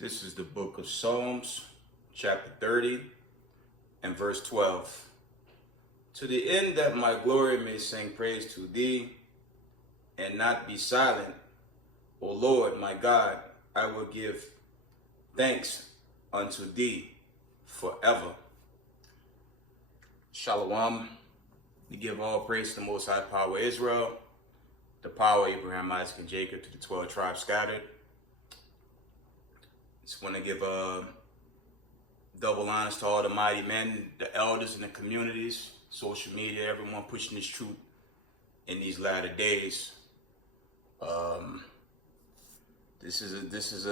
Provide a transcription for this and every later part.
This is the book of Psalms, chapter 30 and verse 12. To the end that my glory may sing praise to thee and not be silent, O Lord my God, I will give thanks unto thee forever. Shalom. We give all praise to the Most High Power of Israel, the power of Abraham, Isaac, and Jacob, to the 12 tribes scattered. Just want to give double honors to all the mighty men, the elders in the communities, social media, everyone pushing this truth in these latter days. This is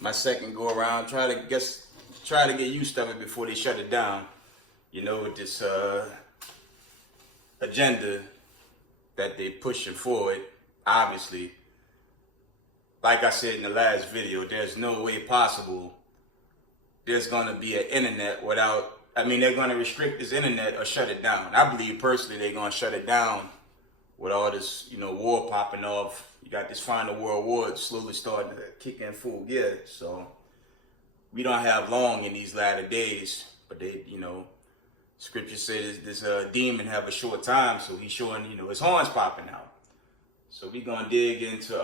my second go around. Try to get used to it before they shut it down. You know, with this agenda that they're pushing forward. Obviously, like I said in the last video, there's no way possible there's going to be an internet without, they're going to restrict this internet or shut it down. I believe personally they're going to shut it down with all this, war popping off. You got this final world war slowly starting to kick in full gear. So we don't have long in these latter days, but they, scripture says this demon have a short time. So he's showing, his horns popping out. So we're going to dig into,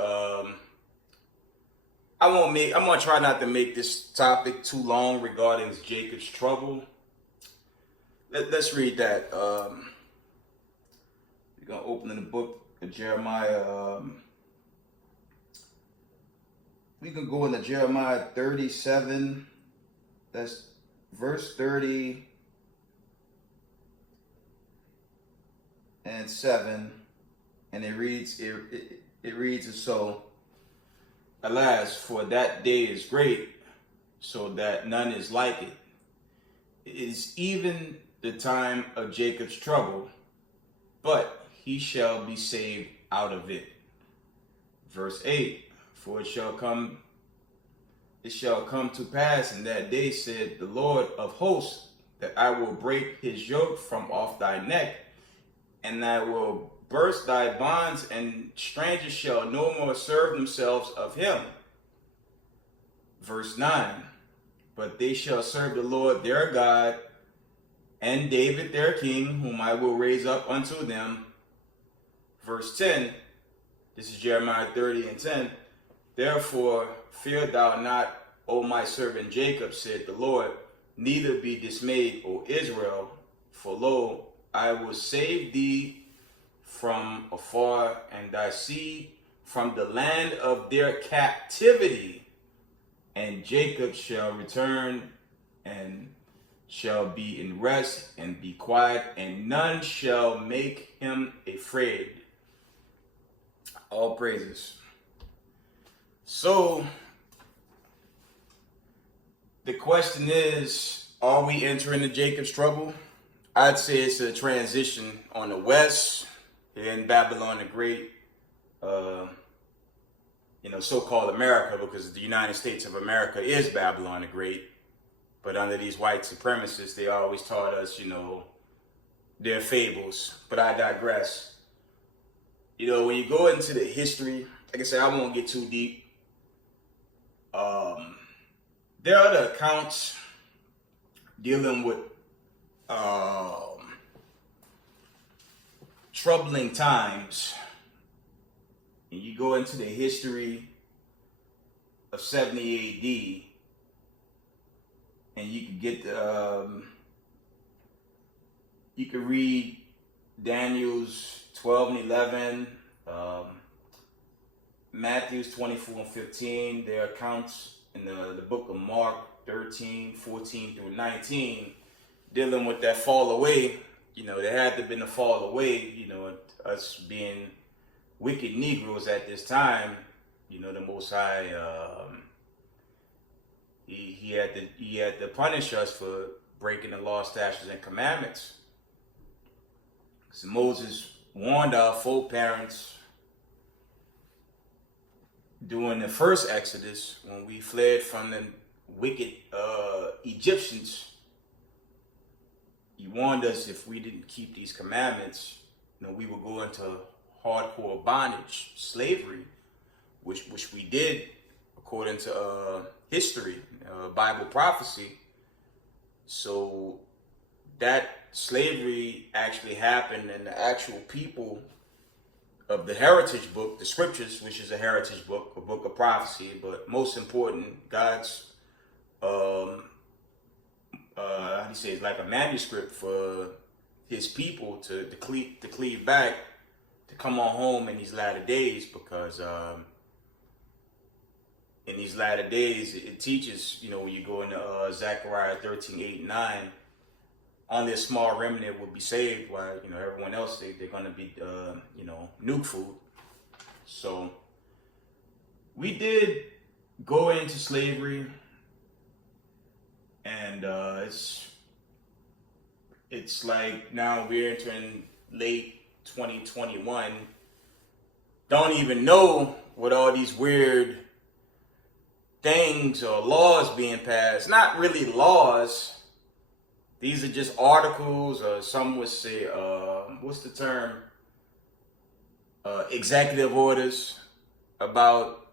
I'm gonna try not to make this topic too long regarding Jacob's trouble. Let's read that. We're gonna open in the book of Jeremiah. We can go into Jeremiah 37. That's verse 30 and 7, and it reads as so. Alas, for that day is great, so that none is like it. It is even the time of Jacob's trouble, but he shall be saved out of it. Verse 8, for it shall come to pass in that day, said the Lord of hosts, that I will break his yoke from off thy neck, and I will burst thy bonds, and strangers shall no more serve themselves of him. Verse 9, but they shall serve the Lord their God, and David their king, whom I will raise up unto them. Verse 10, this is Jeremiah 30 and 10, therefore fear thou not, O my servant Jacob, said the Lord, neither be dismayed, O Israel, for lo, I will save thee from afar, and thy seed from the land of their captivity. And Jacob shall return and shall be in rest and be quiet, and none shall make him afraid. All praises. So, the question is, are we entering the Jacob's trouble? I'd say it's a transition on the west. In Babylon the Great, so-called America, because the United States of America is Babylon the Great. But under these white supremacists, they always taught us, their fables. But I digress. When you go into the history, like I said, I won't get too deep. There are other accounts dealing with troubling times, and you go into the history of 70 AD, and you can get you can read Daniel's 12 and 11, Matthew's 24 and 15. There are accounts in the book of Mark 13, 14 through 19, dealing with that fall away. There had to have been a fall away, us being wicked Negroes at this time. The Most High, he had to punish us for breaking the law, statutes, and commandments. So Moses warned our foreparents during the first Exodus, when we fled from the wicked Egyptians. He warned us if we didn't keep these commandments, we would go into hardcore bondage, slavery, which we did according to history, Bible prophecy. So that slavery actually happened, and the actual people of the heritage book, the scriptures, which is a heritage book, a book of prophecy, but most important, God's how do you say, it's like a manuscript for his people to cleave back, to come on home in these latter days, because in these latter days it teaches, when you go into Zechariah 13:8-9, only a small remnant will be saved, while everyone else, they're going to be nuke food. So we did go into slavery, and it's like now we're entering late 2021. Don't even know what all these weird things or laws being passed. Not really laws. These are just articles, or some would say, what's the term? Executive orders about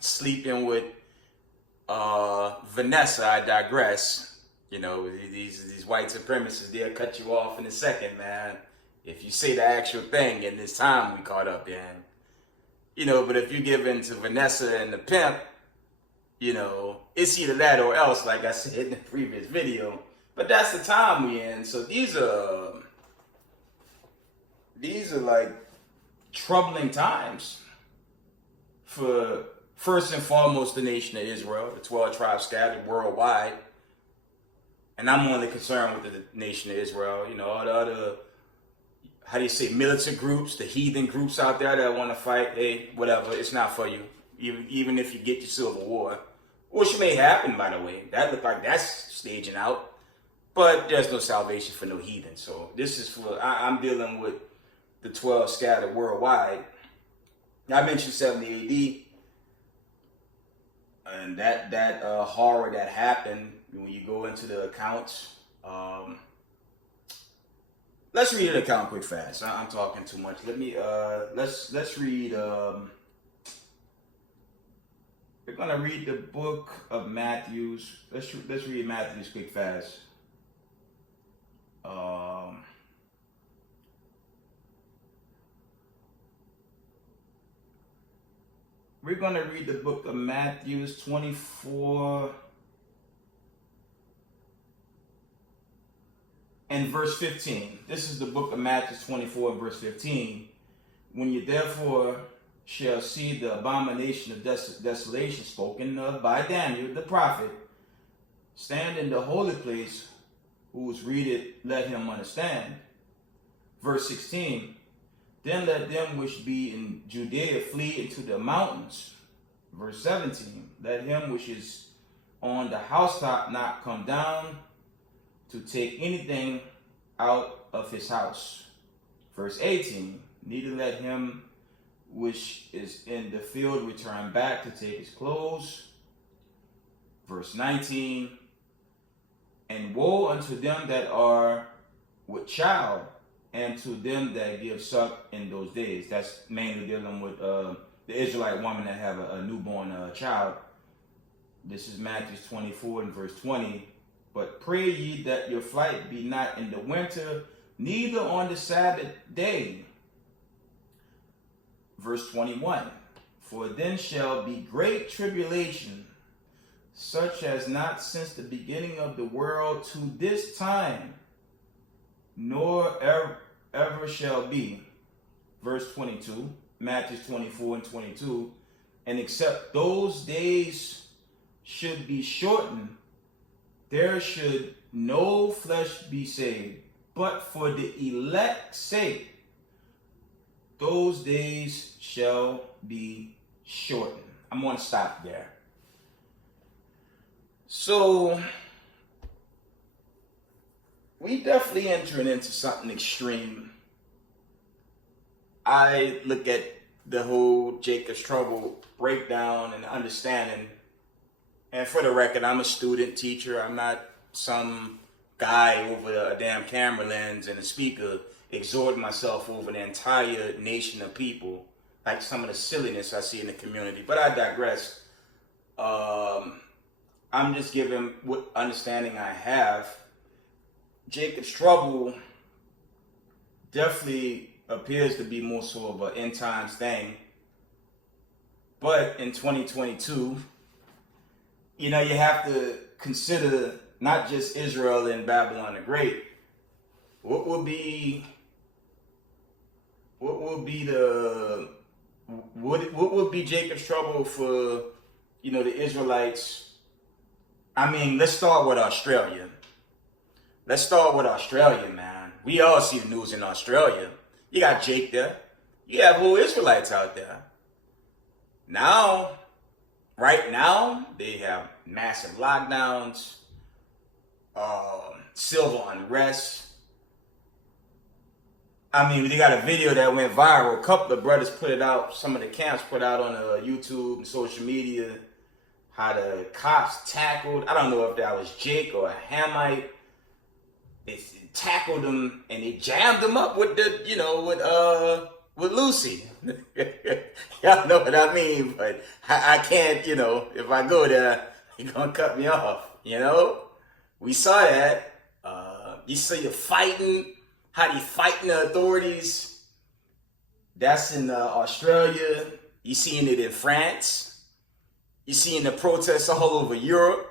sleeping with Vanessa. I digress. These white supremacists, they'll cut you off in a second, man. If you say the actual thing in this time we caught up in. But if you give in to Vanessa and the pimp, it's either that or else, like I said in the previous video. But that's the time we in. So these are like troubling times for, first and foremost, the nation of Israel, the 12 tribes scattered worldwide. And I'm only concerned with the nation of Israel. All the other, how do you say, militant groups, the heathen groups out there that want to fight, hey, whatever, it's not for you. Even if you get your civil war, which may happen, by the way. That look like that's staging out. But there's no salvation for no heathen. So this is for, I'm dealing with the 12 scattered worldwide. I mentioned 70 AD. And that horror that happened, when you go into the accounts. Let's read an account quick fast. I'm talking too much. Let's read. We're gonna read the book of Matthew's. Let's read Matthew's quick fast. We're gonna read the book of Matthew's 24 and verse 15. This is the book of Matthew 24 and verse 15. When you therefore shall see the abomination of desolation spoken of by Daniel the prophet, stand in the holy place, whose read it, let him understand. Verse 16. Then let them which be in Judea flee into the mountains. Verse 17. Let him which is on the housetop not come down to take anything out of his house. Verse 18. Neither let him which is in the field return back to take his clothes. Verse 19. And woe unto them that are with child, and to them that give suck in those days. That's mainly dealing with the Israelite woman that have a newborn child. This is Matthew 24 and verse 20. But pray ye that your flight be not in the winter, neither on the Sabbath day. Verse 21. For then shall be great tribulation, such as not since the beginning of the world to this time, nor ever shall be. Verse 22, Matthew 24 and 22. And except those days should be shortened, there should no flesh be saved. But for the elect's sake, those days shall be shortened. I'm going to stop there. So, we definitely entering into something extreme. I look at the whole Jacob's Trouble breakdown and understanding. And for the record, I'm a student teacher. I'm not some guy over a damn camera lens and a speaker exhorting myself over the entire nation of people, like some of the silliness I see in the community. But I digress. I'm just giving what understanding I have. Jacob's trouble definitely appears to be more so of an end times thing. But in 2022, you have to consider not just Israel and Babylon the Great. What would be Jacob's trouble for the Israelites? I mean, let's start with Australia. Man. We all see the news in Australia. You got Jake there. You have whole Israelites out there. Right now, they have massive lockdowns, civil unrest. I mean, they got a video that went viral. A couple of brothers put it out. Some of the camps put out on YouTube and social media how the cops tackled. I don't know if that was Jake or a Hamite. They tackled him and they jammed him up with with Lucy. Y'all know what I mean, but I can't, if I go there, you're gonna cut me off, We saw that. You see you fighting, how they fighting the authorities. That's in Australia. You seeing it in France. You seeing the protests all over Europe.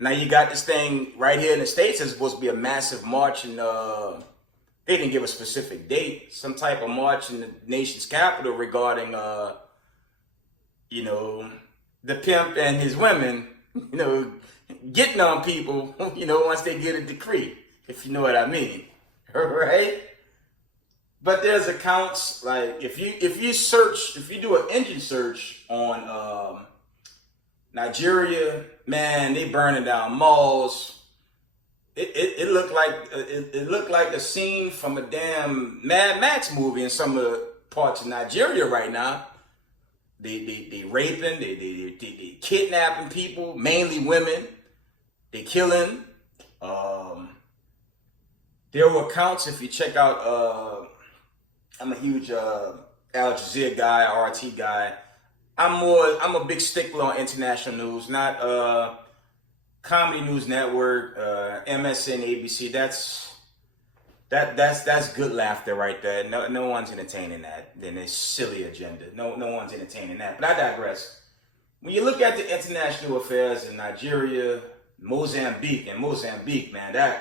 Now you got this thing right here in the States. It's supposed to be a massive march, and they didn't give a specific date. Some type of march in the nation's capital regarding, the pimp and his women, getting on people, once they get a decree, if you know what I mean, right? But there's accounts like if you do an engine search on Nigeria, man, they burning down malls. It looked like a scene from a damn Mad Max movie in some of the parts of Nigeria right now. They raping, they kidnapping people, mainly women. They killing. There were accounts, if you check out, I'm a huge Al Jazeera guy, RT guy. I'm a big stickler on international news, not Comedy News Network, MSN, ABC. That's good laughter right there. No one's entertaining that. Then it's silly agenda. No one's entertaining that. But I digress. When you look at the international affairs in Nigeria, Mozambique, man,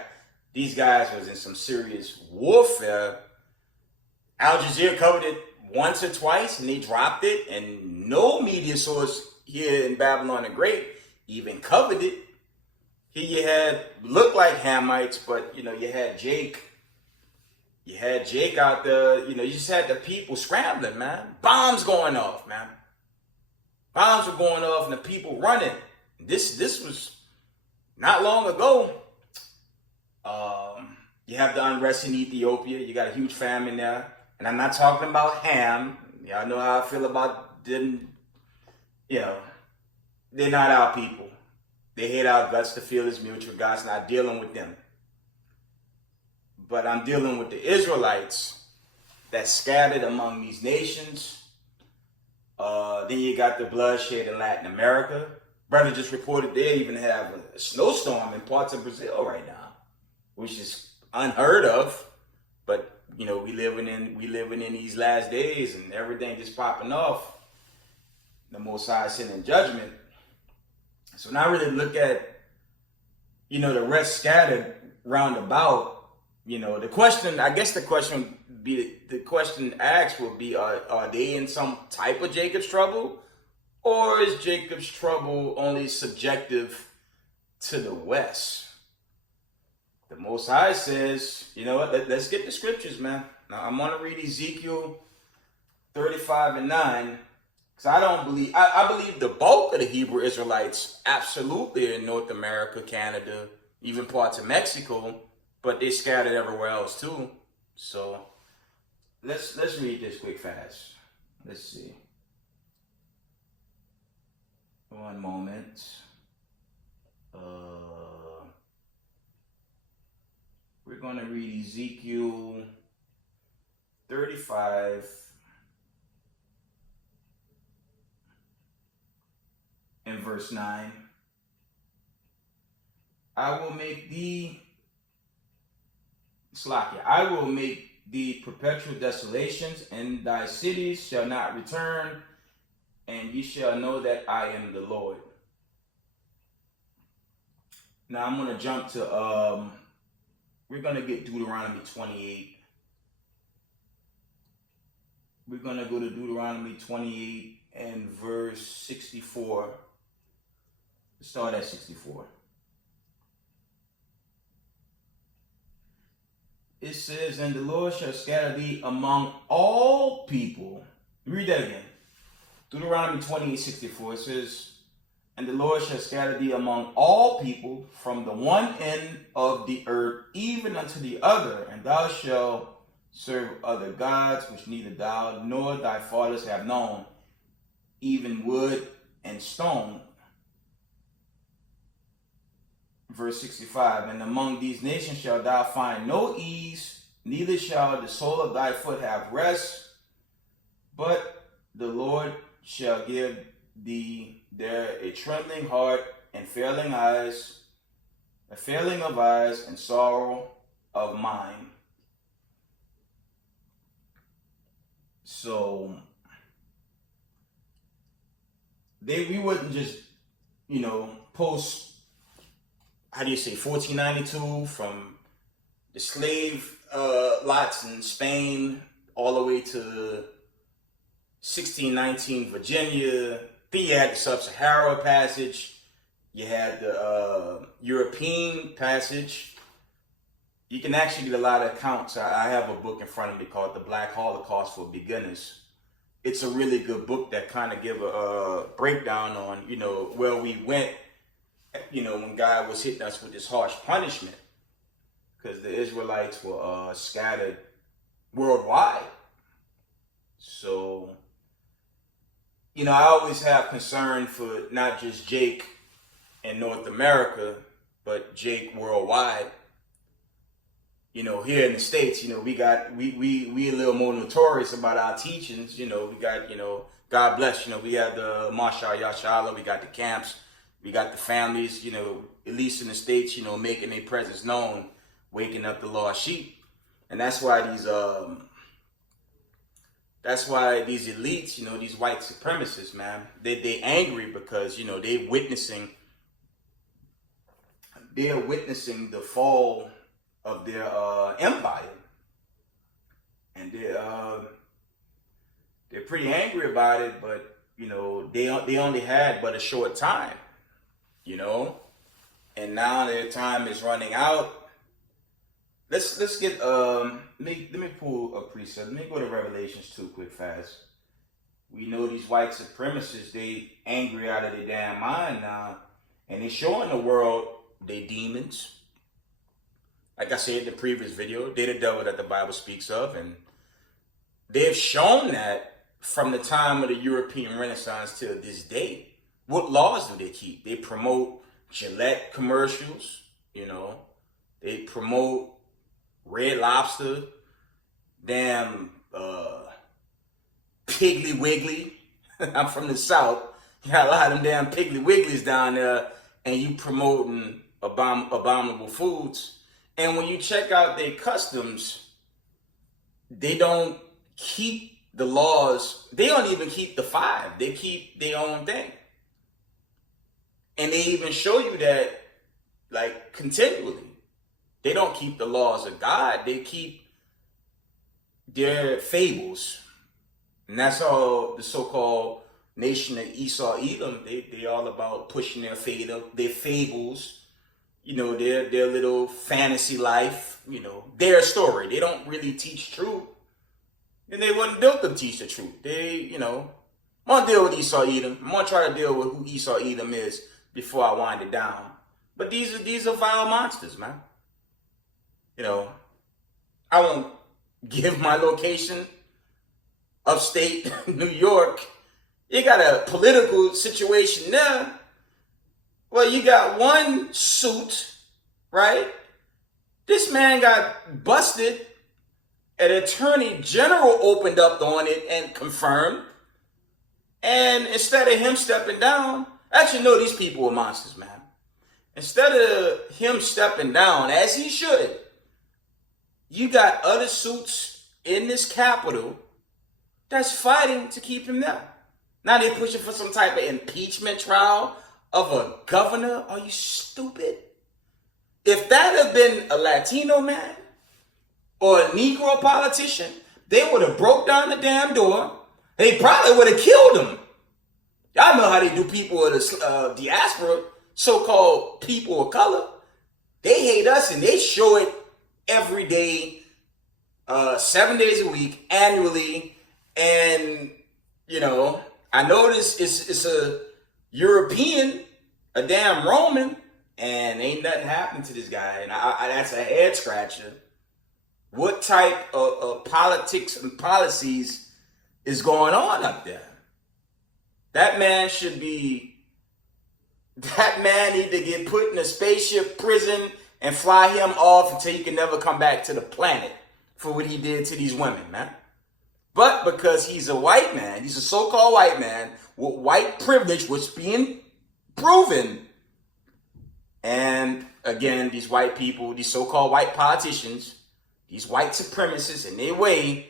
these guys was in some serious warfare. Al Jazeera covered it once or twice, and they dropped it, and no media source here in Babylon the Great even covered it. Here you had, looked like Hamites, but, you had Jake. You had Jake out there. You just had the people scrambling, man. Bombs going off, man. Bombs were going off and the people running. This was not long ago. You have the unrest in Ethiopia. You got a huge famine there. And I'm not talking about Ham. Y'all know how I feel about them. They're not our people. They hate our guts to feel is mutual. God's not dealing with them. But I'm dealing with the Israelites that's scattered among these nations. Then you got the bloodshed in Latin America. Brother just reported they even have a snowstorm in parts of Brazil right now, which is unheard of. But we living in these last days, and everything just popping off. The Most High sending judgment. So now really look at, the rest scattered round about. The question asked would be, are they in some type of Jacob's trouble? Or is Jacob's trouble only subjective to the West? The Most High says, let's get the scriptures, man. Now I'm going to read Ezekiel 35:9. Because I believe the bulk of the Hebrew Israelites absolutely are in North America, Canada, even parts of Mexico, but they scattered everywhere else too. So let's read this quick fast. Let's see. One moment. We're going to read Ezekiel 35. 35:9. in verse 9. I will make thee, Slakia, I will make thee perpetual desolations, and thy cities shall not return, and ye shall know that I am the Lord. Now I'm going to jump to, we're going to get Deuteronomy 28. We're going to go to Deuteronomy 28 and verse 64. Let's start at 64. It says, and the Lord shall scatter thee among all people. Read that again. Deuteronomy 28:64. It says, and the Lord shall scatter thee among all people from the one end of the earth even unto the other, and thou shalt serve other gods which neither thou nor thy fathers have known, even wood and stone. Verse 65, and among these nations shalt thou find no ease, neither shall the sole of thy foot have rest, but the Lord shall give thee there a trembling heart and failing eyes, a failing of eyes and sorrow of mind. So we wouldn't just, post, 1492 from the slave lots in Spain all the way to 1619 Virginia. Then you had the Sub-Sahara Passage. You had the European Passage. You can actually get a lot of accounts. I have a book in front of me called The Black Holocaust for Beginners. It's a really good book that kind of give a breakdown on, where we went, when God was hitting us with this harsh punishment. Because the Israelites were scattered worldwide. So, I always have concern for not just Jake in North America, but Jake worldwide. Here in the States, we a little more notorious about our teachings. We got, God bless, we have the Mashal Yashala, we got the camps, we got the families, at least in the States, making their presence known, waking up the lost sheep. And that's why these elites, these white supremacists, man, they angry because, they're witnessing the fall of their empire, and they're pretty angry about it. But they only had but a short time, and now their time is running out. Let's get let me pull a precept. Let me go to Revelations 2 quick fast. We know these white supremacists, they angry out of their damn mind now, and they're showing the world they demons. Like I said in the previous video, they're the devil that the Bible speaks of, and they've shown that from the time of the European Renaissance till this day. What laws do they keep? They promote Gillette commercials, they promote Red Lobster, damn Piggly Wiggly. I'm from the South. You got a lot of them damn Piggly Wigglies down there, and you promoting abominable foods. And when you check out their customs, they don't keep the laws. They don't even keep the 5. They keep their own thing. And they even show you that, like, continually. They don't keep the laws of God. They keep their fables. And that's all the so-called nation of Esau, Edom, they all about pushing their fables. Their little fantasy life, their story. They don't really teach truth. And they wasn't built to teach the truth. I'm going to deal with Esau Edom. I'm going to try to deal with who Esau Edom is before I wind it down. But these are vile monsters, man. I won't give my location, upstate New York. You got a political situation there. Well, you got one suit, right? This man got busted. An attorney general opened up on it and confirmed. And instead of him stepping down, Actually, no, these people are monsters, man. Instead of him stepping down, as he should, you got other suits in this Capitol that's fighting to keep him there. Now they're pushing for some type of impeachment trial of a governor. Are you stupid? If that had been a Latino man or a Negro politician, they would have broke down the damn door. They probably would have killed him. Y'all know how they do people in the diaspora, so-called people of color. They hate us and they show it every day, 7 days a week, annually. And, you know, I know this is a European, a damn Roman, and ain't nothing happened to this guy. And that's a head scratcher. What type of politics and policies is going on up there? That man need to get put in a spaceship prison and fly him off until he can never come back to the planet for what he did to these women, man. But because he's a white man, he's a so-called white man with white privilege, which is being proven. And again, these white people, these so-called white politicians, these white supremacists in their way,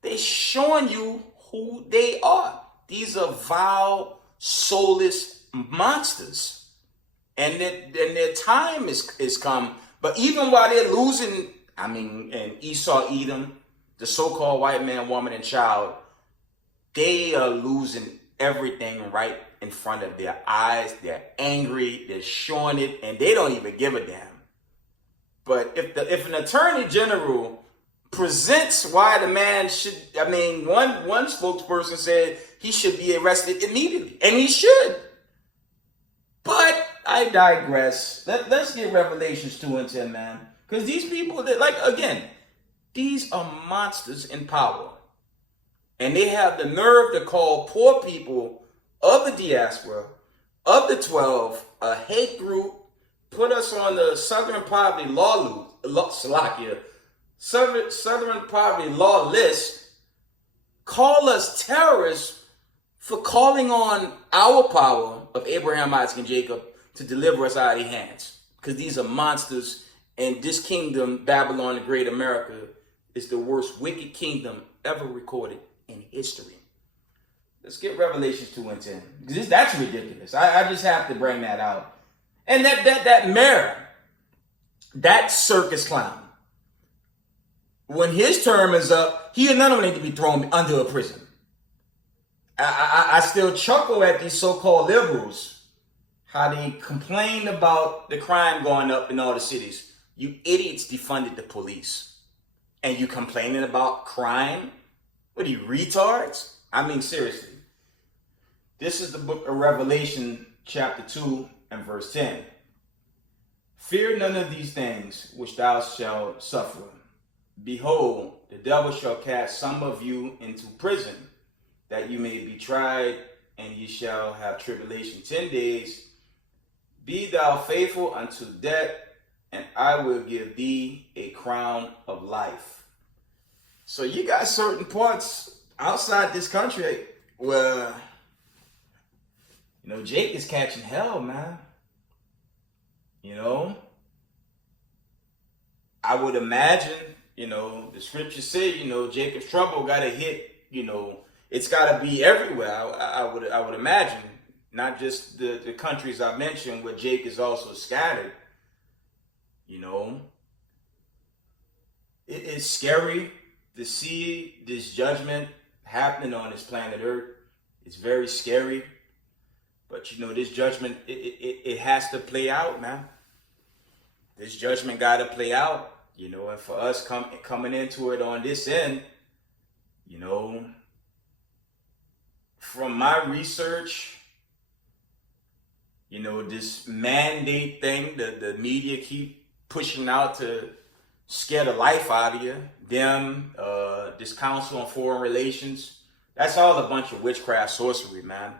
they showing you who they are. These are vile, soulless monsters. And their time is come. But even while they're losing, and Esau, Edom, the so-called white man, woman, and child, they are losing everything right in front of their eyes. They're angry, they're showing it, and they don't even give a damn. But if an attorney general presents why the man should, one spokesperson said he should be arrested immediately, and he should. But I digress. Let's get Revelations 2 and 10, man. Because these people, these are monsters in power. And they have the nerve to call poor people of the diaspora, of the 12, a hate group, put us on the Southern Poverty Southern Poverty Law list, call us terrorists for calling on our power of Abraham, Isaac, and Jacob to deliver us out of their hands. Because these are monsters, and this kingdom, Babylon the Great America, is the worst wicked kingdom ever recorded in history. Let's get Revelations 2 and 10. Because that's ridiculous. I just have to bring that out. And that mayor, that circus clown, when his term is up, he and none of them need to be thrown under a prison. I still chuckle at these so-called liberals, how they complain about the crime going up in all the cities. You idiots defunded the police. And you complaining about crime? What are you, retards? I mean, seriously. This is the book of Revelation, chapter 2 and verse 10. Fear none of these things which thou shalt suffer. Behold, the devil shall cast some of you into prison, that you may be tried, and ye shall have tribulation 10 days. Be thou faithful unto death, and I will give thee a crown of life. So you got certain parts outside this country where, Jake is catching hell, man. I would imagine, the scriptures say, Jacob's trouble got to hit, it's got to be everywhere. I would imagine, not just the countries I mentioned where Jake is also scattered. It's scary to see this judgment happening on this planet Earth. It's very scary. But this judgment, it has to play out, man. This judgment got to play out, and for us coming into it on this end, from my research, this mandate thing that the media keep pushing out to scare the life out of you, this Council on Foreign Relations, that's all a bunch of witchcraft sorcery, man.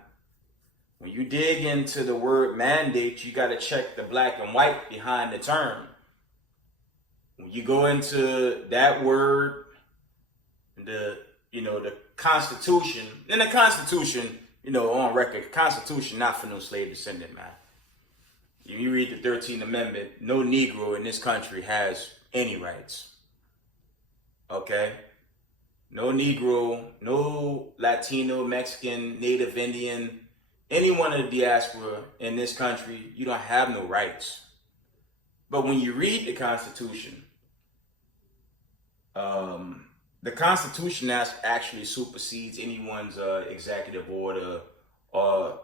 When you dig into the word mandate, you got to check the black and white behind the term. When you go into that word, the Constitution, in the Constitution, on record, Constitution not for no slave descendant, man. If you read the 13th Amendment, no Negro in this country has any rights. Okay? No Negro, no Latino, Mexican, Native Indian, anyone of the diaspora in this country, you don't have no rights. But when you read the Constitution, the Constitution actually supersedes anyone's executive order or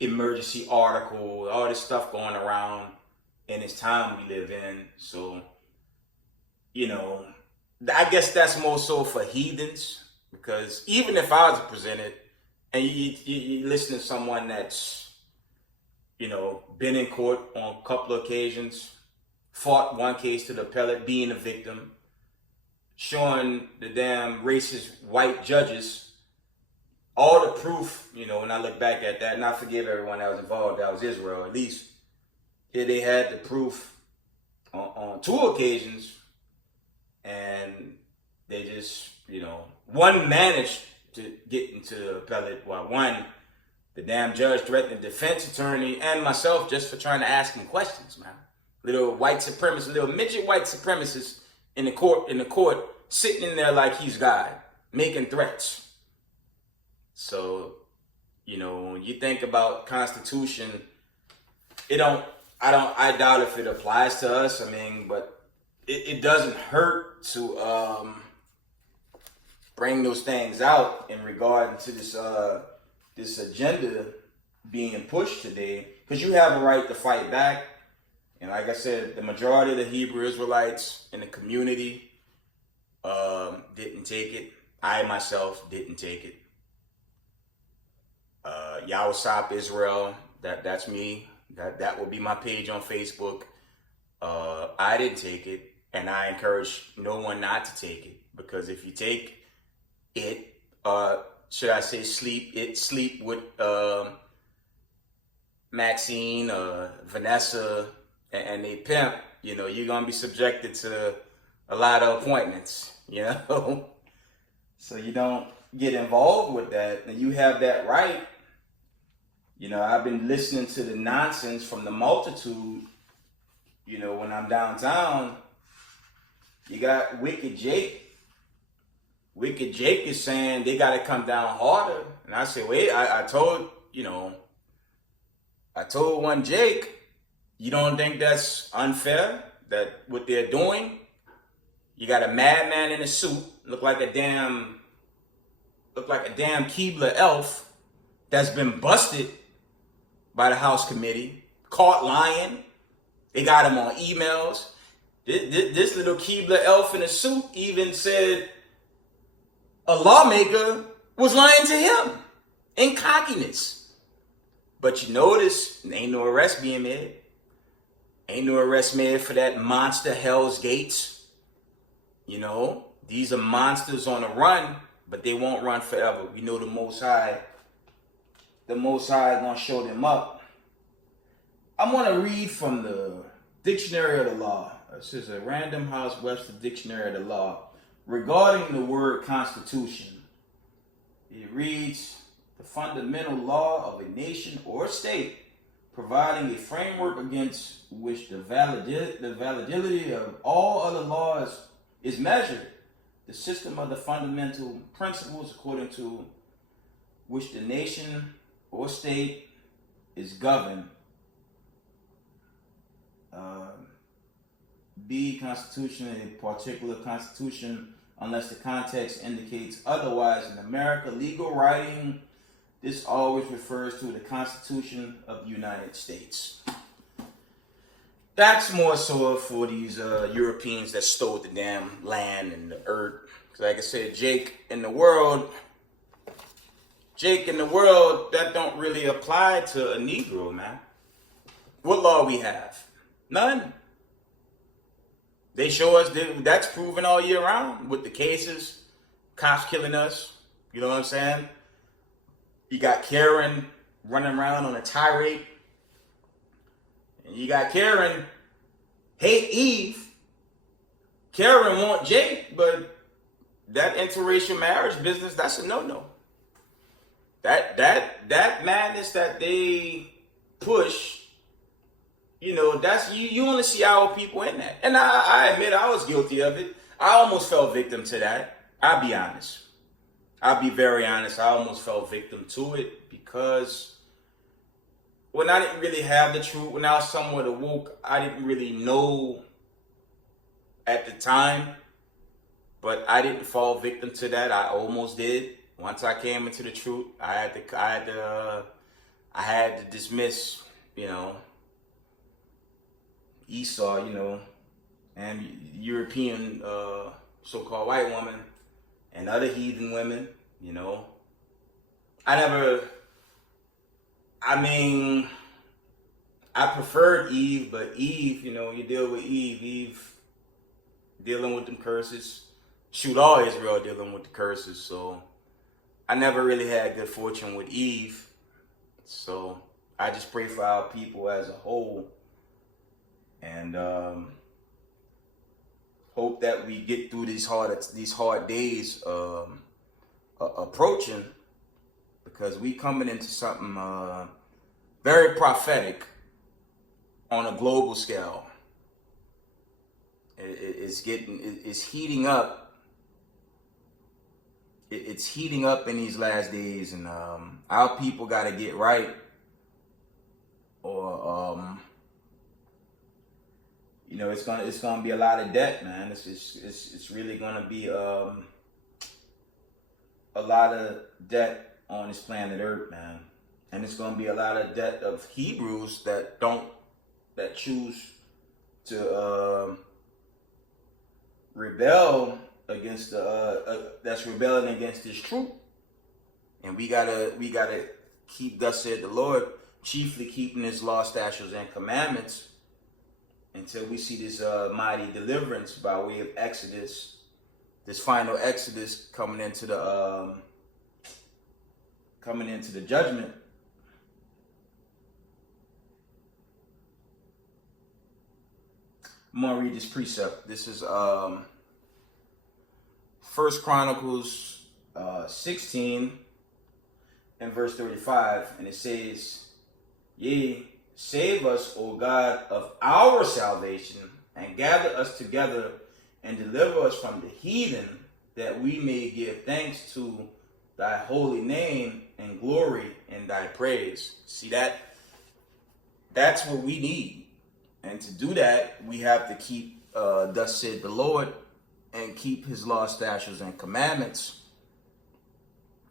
emergency article, all this stuff going around in this time we live in. So, I guess that's more so for heathens, because even if I was to present it and you listen to someone that's, been in court on a couple of occasions, fought one case to the appellate, being a victim, showing the damn racist white judges all the proof, when I look back at that, and I forgive everyone that was involved, that was Israel, at least here they had the proof on 2 occasions, and they just, one managed to get into the appellate, while one, the damn judge threatened the defense attorney and myself just for trying to ask him questions, man. Little white supremacist, little midget white supremacist in the court, sitting in there like he's God, making threats. So, when you think about Constitution, I doubt if it applies to us. But it doesn't hurt to bring those things out in regard to this agenda being pushed today, because you have a right to fight back. And like I said, the majority of the Hebrew Israelites in the community didn't take it. I myself didn't take it. Yahweh Israel, that's me. That will be my page on Facebook. I didn't take it, and I encourage no one not to take it, because if you take it, should I say sleep with Maxine, Vanessa, and they pimp, you're gonna be subjected to a lot of appointments, so you don't get involved with that, and you have that right. I've been listening to the nonsense from the multitude. When I'm downtown, you got Wicked Jake. Wicked Jake is saying they got to come down harder. And I said, wait, I told one Jake, you don't think that's unfair, that what they're doing? You got a madman in a suit, look like a damn Keebler elf that's been busted by the House Committee, caught lying. They got him on emails. This little Keebler elf in a suit even said a lawmaker was lying to him in cockiness. But you notice, ain't no arrest being made. Ain't no arrest made for that monster Hell's Gates. These are monsters on the run, but they won't run forever. We know the Most High is going to show them up. I'm going to read from the Dictionary of the Law. This is a Random House Webster Dictionary of the Law regarding the word Constitution. It reads, the fundamental law of a nation or state, providing a framework against which the validity of all other laws is measured. The system of the fundamental principles according to which the nation or state is governed. B, Constitution, a particular constitution, unless the context indicates otherwise. In America, legal writing, this always refers to the Constitution of the United States. That's more so for these Europeans that stole the damn land and the earth. Because like I said, Jake in the world, that don't really apply to a Negro, man. What law we have? None. They show us that's proven all year round with the cases, cops killing us. You know what I'm saying? You got Karen running around on a tirade. And you got Karen hate Eve. Karen want Jake, but that interracial marriage business, that's a no-no. that madness that they push, that's you only see our people in that. And I admit I was guilty of it. I almost fell victim to that. I'll be honest. I'll be very honest. I almost fell victim to it because when I didn't really have the truth, when I was somewhat awoke, I didn't really know at the time, but I didn't fall victim to that. I almost did. Once I came into the truth, I had to dismiss, Esau, and European so-called white woman and other heathen women, I preferred Eve, but Eve, you deal with Eve dealing with them curses. Shoot, all Israel dealing with the curses, so I never really had good fortune with Eve. So I just pray for our people as a whole, and hope that we get through these hard days approaching, because we coming into something very prophetic on a global scale. It's heating up. It's heating up in these last days, and our people got to get right, or it's gonna be a lot of debt, man. It's really gonna be a lot of debt on this planet Earth, man, and it's gonna be a lot of debt of Hebrews that choose to rebel against that's rebelling against this truth, and we gotta keep, thus said the Lord, chiefly keeping His law, statutes, and commandments, until we see this mighty deliverance by way of Exodus, this final Exodus coming into the judgment. I'm gonna read this precept. This is 1 Chronicles 16 and verse 35, and it says, "Yea, save us, O God, of our salvation, and gather us together, and deliver us from the heathen, that we may give thanks to thy holy name, and glory in thy praise." See, that's what we need. And to do that, we have to keep, thus said the Lord, and keep His law, statutes, and commandments.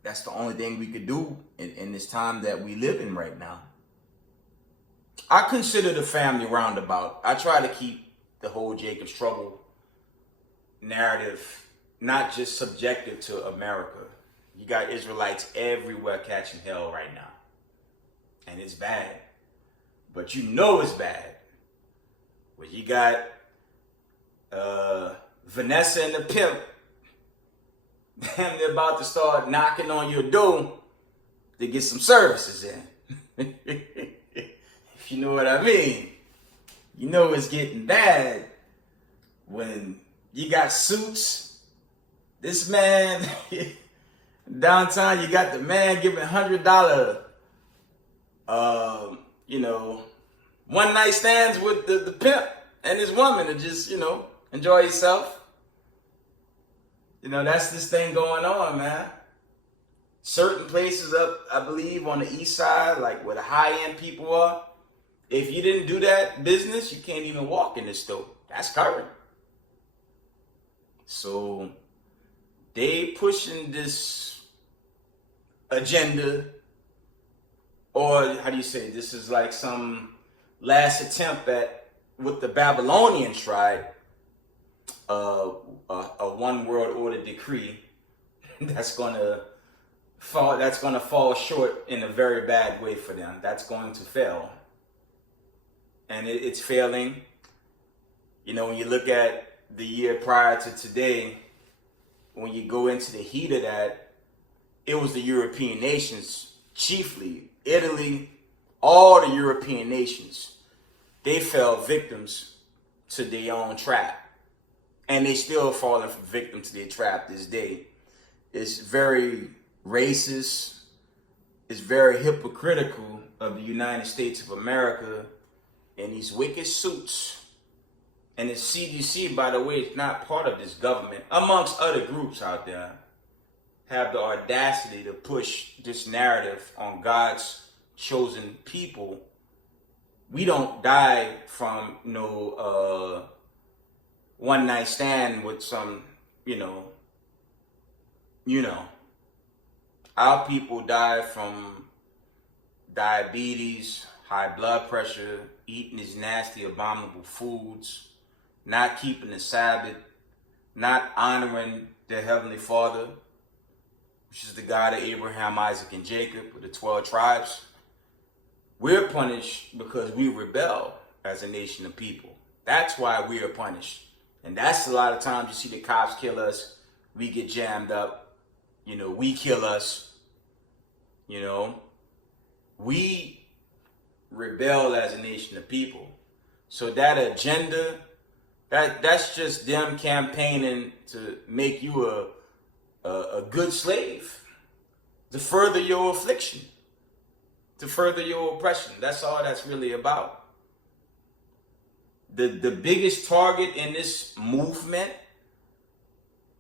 That's the only thing we could do in this time that we live in right now. I consider the family roundabout. I try to keep the whole Jacob's trouble narrative not just subjective to America. You got Israelites everywhere catching hell right now. And it's bad. But it's bad. But you got Vanessa and the pimp. Damn, they're about to start knocking on your door to get some services in. If you know what I mean. It's getting bad when you got Suits. This man, downtown, you got the man giving $100, one night stands with the pimp and his woman to just, enjoy yourself. That's this thing going on, man. Certain places up, I believe, on the east side, like where the high-end people are, if you didn't do that business, you can't even walk in the store. That's current. So they pushing this agenda, or how do you say, this is like some last attempt at what the Babylonians tried, a one world order decree that's gonna fall short in a very bad way for them. That's going to fail, and it's failing. When you look at the year prior to today, when you go into the heat of that, it was the European nations, chiefly Italy, all the European nations. They fell victims to their own trap. And they still falling victim to their trap this day. It's very racist, is very hypocritical of the United States of America in these wicked suits. And the CDC, by the way, is not part of this government, amongst other groups out there, have the audacity to push this narrative on God's chosen people. We don't die from no one night stand with some, you know. Our people die from diabetes, high blood pressure, eating these nasty, abominable foods, not keeping the Sabbath, not honoring their Heavenly Father, which is the God of Abraham, Isaac, and Jacob, with the 12 tribes. We're punished because we rebel as a nation of people. That's why we are punished. And that's a lot of times you see the cops kill us, we get jammed up, we kill us, we rebel as a nation of people. So that agenda, that's just them campaigning to make you a good slave, to further your affliction, to further your oppression. That's all that's really about. The biggest target in this movement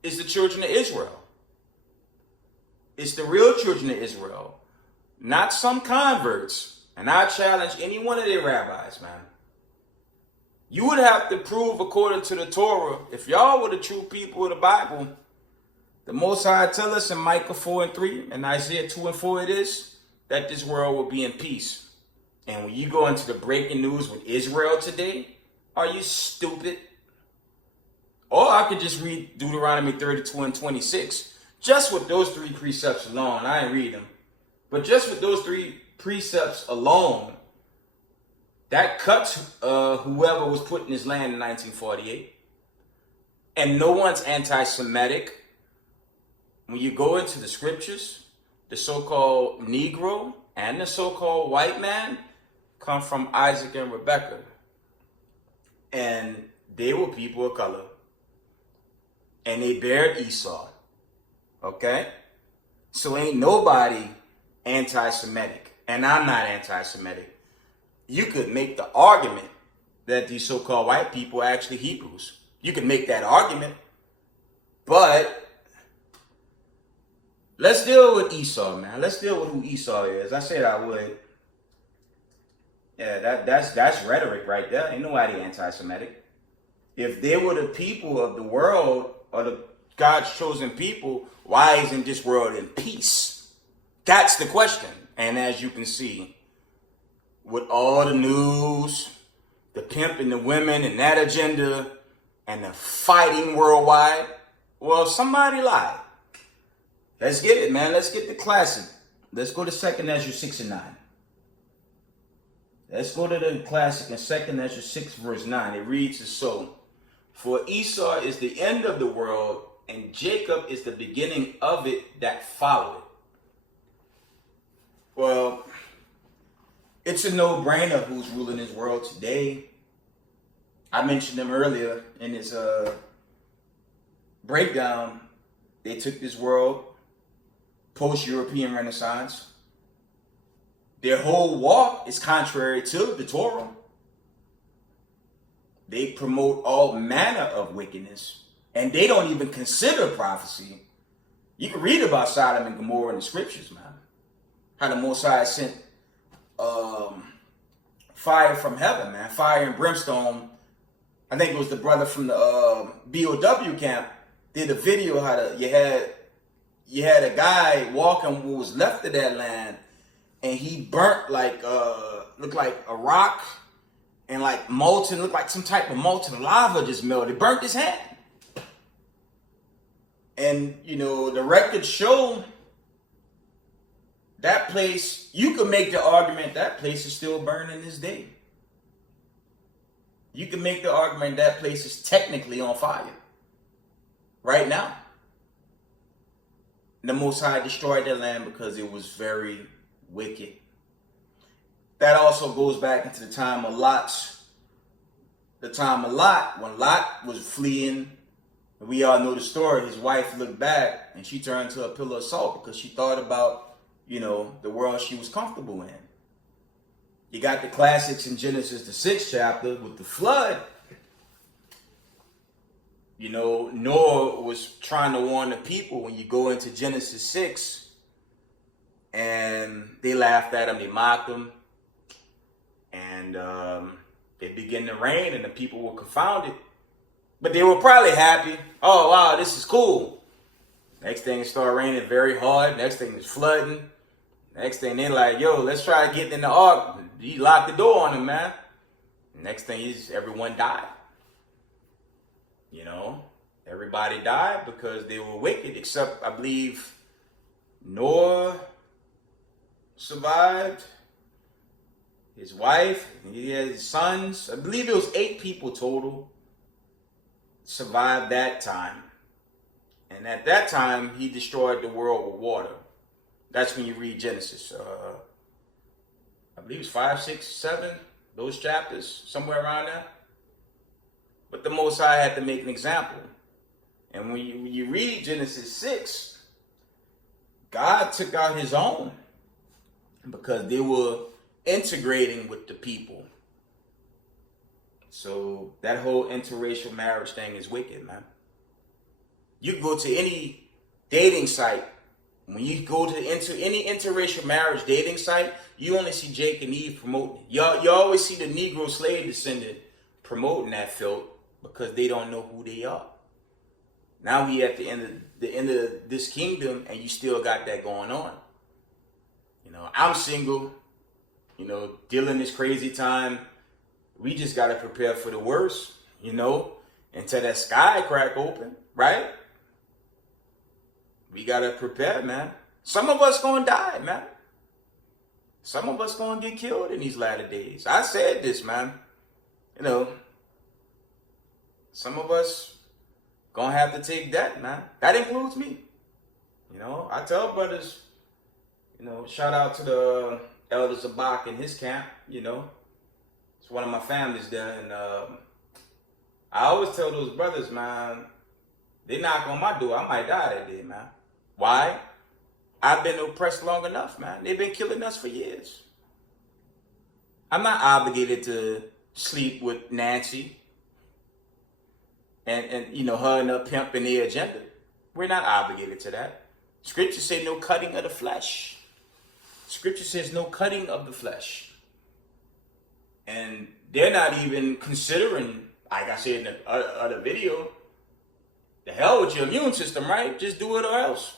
is the children of Israel. It's the real children of Israel, not some converts. And I challenge any one of their rabbis, man. You would have to prove, according to the Torah, if y'all were the true people of the Bible, the Most High tell us in Micah 4:3 and Isaiah 2:4 it is, that this world will be in peace. And when you go into the breaking news with Israel today, are you stupid? Or I could just read Deuteronomy 32:26. Just with those 3 precepts alone, I didn't read them, but just with those 3 precepts alone, that cuts whoever was put in this land in 1948. And no one's anti-Semitic. When you go into the scriptures, the so-called Negro and the so-called white man come from Isaac and Rebekah. And they were people of color. And they bared Esau. Okay? So ain't nobody anti-Semitic. And I'm not anti-Semitic. You could make the argument that these so-called white people are actually Hebrews. You could make that argument. But let's deal with Esau, man. Let's deal with who Esau is. I said I would. Yeah, that's rhetoric right there. Ain't nobody anti-Semitic. If they were the people of the world, or the God's chosen people, why isn't this world in peace? That's the question. And as you can see, with all the news, the pimp and the women and that agenda, and the fighting worldwide, well, somebody lied. Let's get it, man. Let's get the classic. Let's go to 2 Ezra 6:9. Let's go to the classic in 2 Ezra 6 verse 9. It reads as so: For Esau is the end of the world, and Jacob is the beginning of it that followed. Well, it's a no-brainer who's ruling this world today. I mentioned them earlier in this breakdown. They took this world post-European Renaissance. Their whole walk is contrary to the Torah. They promote all manner of wickedness, and they don't even consider prophecy. You can read about Sodom and Gomorrah in the scriptures, man. How the Most High sent fire from heaven, man. Fire and brimstone. I think it was the brother from the BOW camp did a video how you had a guy walking who was left of that land, and he burnt like looked like a rock, and like molten, looked like some type of molten lava just melted. Burnt his hand. And the records show that place, you could make the argument that place is still burning this day. You can make the argument that place is technically on fire right now. The Most High destroyed that land because it was very wicked. That also goes back into the time of Lot. The time of Lot, when Lot was fleeing, we all know the story. His wife looked back and she turned to a pillar of salt because she thought about the world she was comfortable in. You got the classics in Genesis, the 6th chapter, with the flood. Noah was trying to warn the people when you go into Genesis 6, and they laughed at him, they mocked him, and it began to rain, and the people were confounded. But they were probably happy. Oh, wow, this is cool. Next thing, it started raining very hard. Next thing, it's flooding. Next thing, they're like, yo, let's try getting in the ark. He locked the door on him, man. Next thing is everyone died. Everybody died because they were wicked, except, I believe, Noah survived. His wife, he had his sons. I believe it was 8 people total survived that time. And at that time, he destroyed the world with water. That's when you read Genesis. I believe it's 5, 6, 7, those chapters, somewhere around there. But the Most High had to make an example. And when you read Genesis 6, God took out his own because they were integrating with the people. So that whole interracial marriage thing is wicked, man. You go to any dating site. When you go to any interracial marriage dating site, you only see Jake and Eve promoting. You always see the Negro slave descendant promoting that filth because they don't know who they are. Now we at the end of this kingdom, and you still got that going on. I'm single. Dealing this crazy time. We just got to prepare for the worst, until that sky crack open, right? We got to prepare, man. Some of us going to die, man. Some of us going to get killed in these latter days. I said this, man. Some of us going to have to take that, man. That includes me. I tell brothers, shout out to the Elder Zabak in his camp, It's one of my families there, and I always tell those brothers, man, they knock on my door, I might die that day, man. Why? I've been oppressed long enough, man. They've been killing us for years. I'm not obligated to sleep with Nancy and her and her pimp and their agenda. We're not obligated to that. Scripture says no cutting of the flesh. Scripture says no cutting of the flesh. And they're not even considering, like I said in the other video, the hell with your immune system, right? Just do it or else.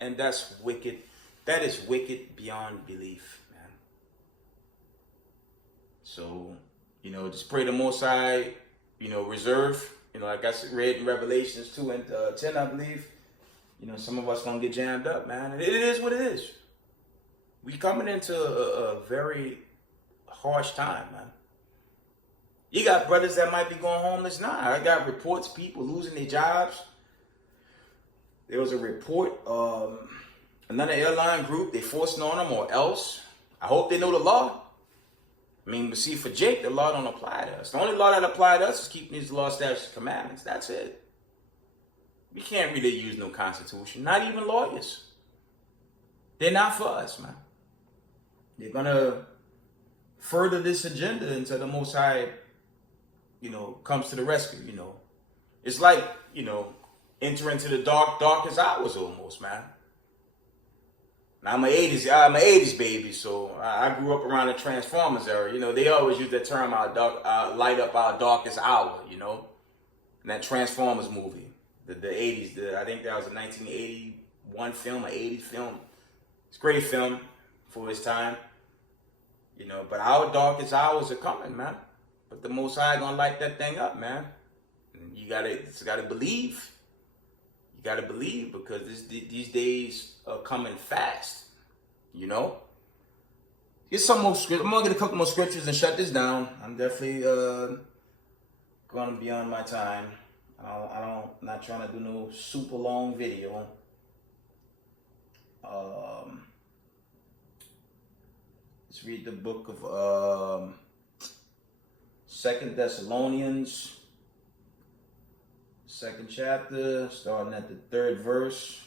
And that's wicked. That is wicked beyond belief, man. So, just pray the Most High, reserve. Like I read in Revelations 2 and 10, I believe. Some of us gonna get jammed up, man. It is what it is. We coming into a very harsh time, man. You got brothers that might be going homeless now. I got reports, people losing their jobs. There was a report, another airline group, they forcing on them or else. I hope they know the law. But see, for Jake, the law don't apply to us. The only law that apply to us is keeping these law, statutes, and commandments. That's it. We can't really use no constitution, not even lawyers. They're not for us, man. They're going to further this agenda until the Most High, comes to the rescue, It's like, enter into the darkest hours almost, man. Now, I'm an 80s baby, so I grew up around the Transformers era. They always use that term, light up our darkest hour, in that Transformers movie, the 80s. I think that was a 1981 film, an 80s film. It's a great film for its time, but our darkest hours are coming, man. But the Most High gonna light that thing up, man. And you gotta believe. You gotta believe because these days are coming fast. Get some more scripture. I'm gonna get a couple more scriptures and shut this down. I'm definitely gonna be on my time. I'm not trying to do no super long video. Let's read the book of 2 Thessalonians, 2nd chapter, starting at the 3rd verse.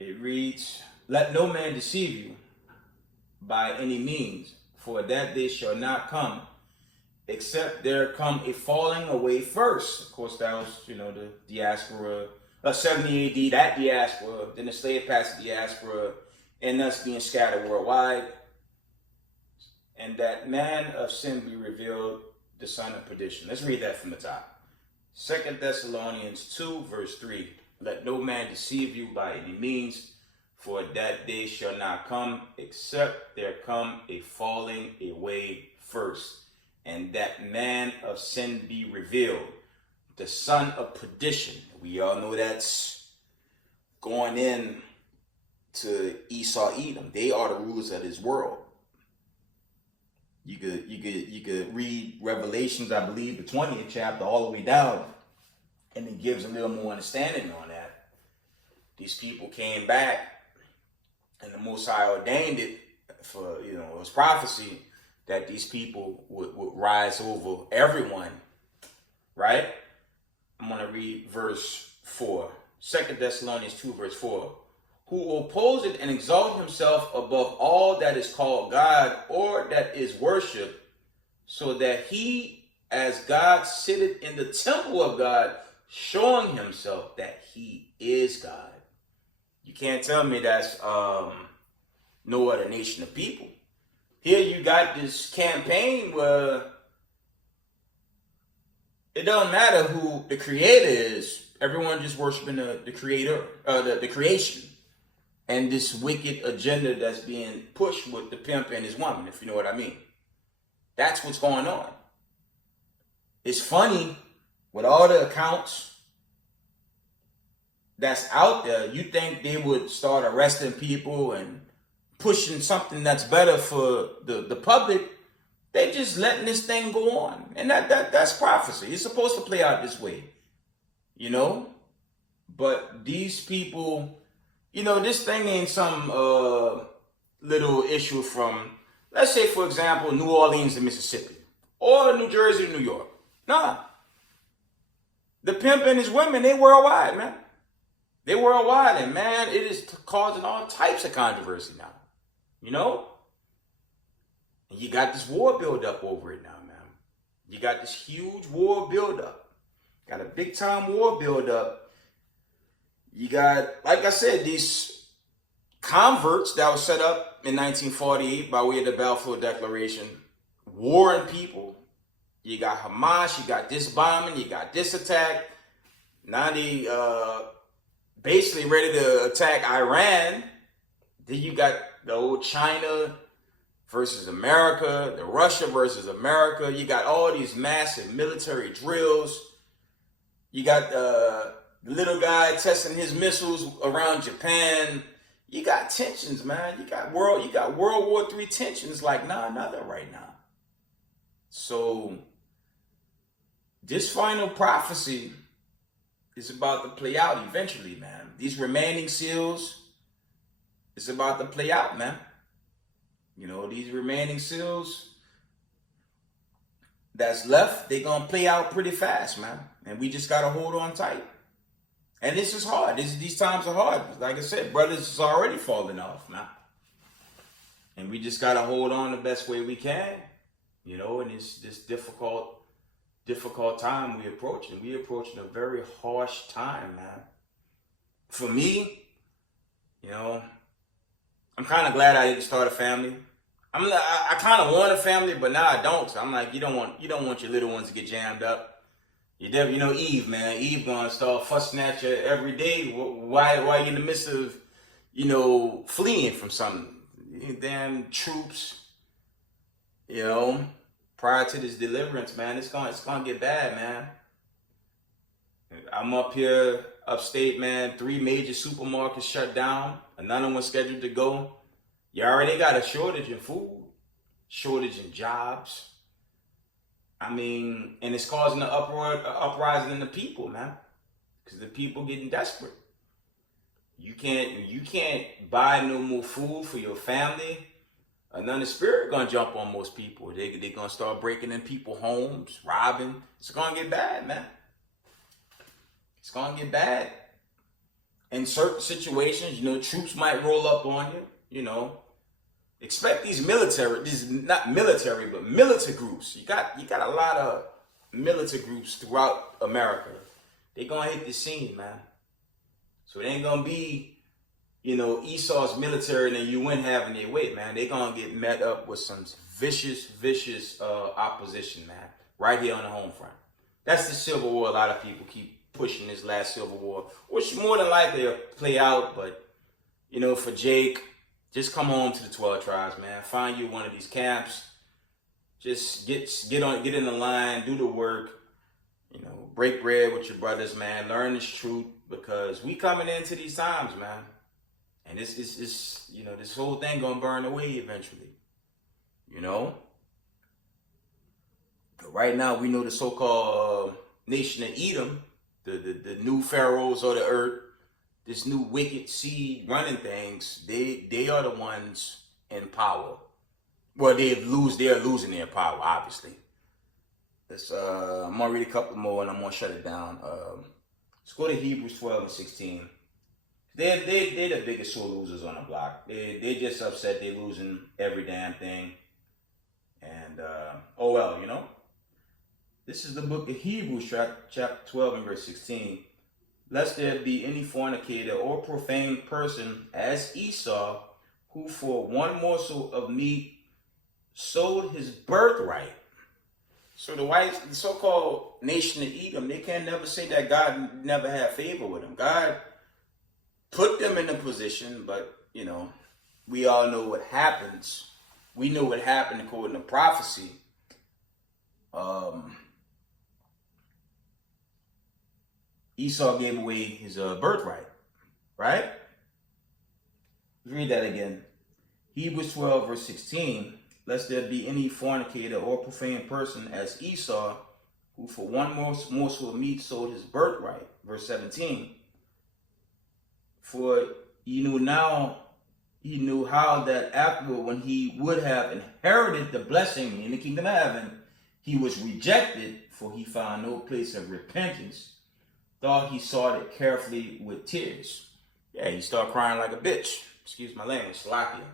It reads, "Let no man deceive you by any means, for that day shall not come, except there come a falling away first." Of course, that was, the diaspora, 70 AD, that diaspora, then the slave passage diaspora, and us being scattered worldwide. And that man of sin be revealed, the son of perdition. Let's read that from the top. 2 Thessalonians 2, verse 3. "Let no man deceive you by any means, for that day shall not come, except there come a falling away first, and that man of sin be revealed, the son of perdition." We all know that's going in to Esau, Edom. They are the rulers of this world. You could read Revelations, I believe, the 20th chapter all the way down, and it gives a little more understanding on that. These people came back, and the Most High ordained it for, it was prophecy that these people would rise over everyone, right? I'm going to read verse 4. 2 Thessalonians 2, verse 4. "Who opposeth and exalt himself above all that is called God or that is worshipped, so that he as God sitteth in the temple of God, showing himself that he is God." You can't tell me that's no other nation of people. Here you got this campaign where it doesn't matter who the creator is. Everyone just worshiping the creator, the creation. And this wicked agenda that's being pushed with the pimp and his woman, if you know what I mean. That's what's going on. It's funny, with all the accounts that's out there, you think they would start arresting people and pushing something that's better for the public. They're just letting this thing go on. And that's prophecy. It's supposed to play out this way. But these people, this thing ain't some little issue from, let's say, for example, New Orleans to Mississippi, or New Jersey to New York. Nah. The pimp and his women, they worldwide, man. They worldwide, and man, it is causing all types of controversy now. And you got this war build-up over it now, man. You got this huge war build-up. Got a big-time war build-up. You got, like I said, these converts that was set up in 1948 by way of the Balfour Declaration, warring people. You got Hamas, you got this bombing, you got this attack. Now they basically ready to attack Iran. Then you got the old China versus America, the Russia versus America. You got all these massive military drills. You got the little guy testing his missiles around Japan. You got tensions, man. You got World War III tensions like none other right now. So this final prophecy is about to play out eventually, man. These remaining seals is about to play out, man. These remaining seals that's left, they're going to play out pretty fast, man. And we just got to hold on tight. And this is hard. These times are hard. Like I said, brothers is already falling off, man. And we just got to hold on the best way we can. And it's this difficult time we're approaching. We're approaching a very harsh time, man. For me, I'm kind of glad I didn't start a family. I kind of want a family, but now I don't. So I'm like, you don't want your little ones to get jammed up. Eve, man. Eve gonna start fussing at you every day. Why you in the midst of, fleeing from something? Damn troops. Prior to this deliverance, man, it's gonna get bad, man. I'm up here, upstate, man. 3 major supermarkets shut down. Another one scheduled to go. You already got a shortage in food, shortage in jobs. And it's causing an uprising in the people, man. Because the people getting desperate. You can't buy no more food for your family. Another spirit gonna jump on most people. They gonna start breaking in people's homes, robbing. It's gonna get bad, man. It's gonna get bad. in certain situations, troops might roll up on you. Expect these not military, but militant groups. You got a lot of militant groups throughout America. They gonna hit the scene, man. So it ain't gonna be, Esau's military and then you win having their way, man. They gonna get met up with some vicious opposition, man. Right here on the home front. That's the Civil War. A lot of people keep pushing this last Civil War, which more than likely will play out. But for Jake, just come home to the 12 tribes, man. Find you one of these camps. Just get in the line, do the work. Break bread with your brothers, man. Learn this truth, because we coming into these times, man. And this whole thing gonna burn away eventually. But right now we know the so-called nation of Edom, the new pharaohs of the earth, this new wicked seed running things. They are the ones in power. Well, they're losing their power, obviously. I'm gonna read a couple more and I'm gonna shut it down. Let's go to Hebrews 12 and 16. They're the biggest sore losers on the block. They just upset they're losing every damn thing. And oh well, This is the book of Hebrews, chapter 12 and verse 16. Lest there be any fornicator or profane person as Esau, who for one morsel of meat sold his birthright. So the so-called nation of Edom, they can never say that God never had favor with them. God put them in a position, but, we all know what happens. We know what happened according to prophecy. Esau gave away his birthright, right? Read that again. Hebrews 12, verse 16. Lest there be any fornicator or profane person as Esau, who for one morsel of meat sold his birthright. Verse 17. For he knew how that afterward, when he would have inherited the blessing in the kingdom of heaven, he was rejected, for he found no place of repentance. Thought he sought it carefully with tears. Yeah, he started crying like a bitch. Excuse my language, Salakia.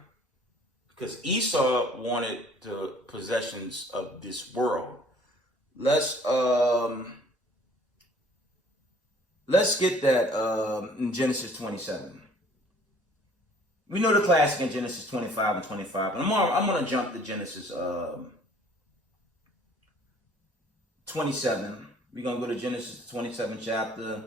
Because Esau wanted the possessions of this world. Let's get that in Genesis 27. We know the classic in Genesis 25 and 25. And I'm gonna jump to Genesis 27. We're going to go to Genesis 27 chapter.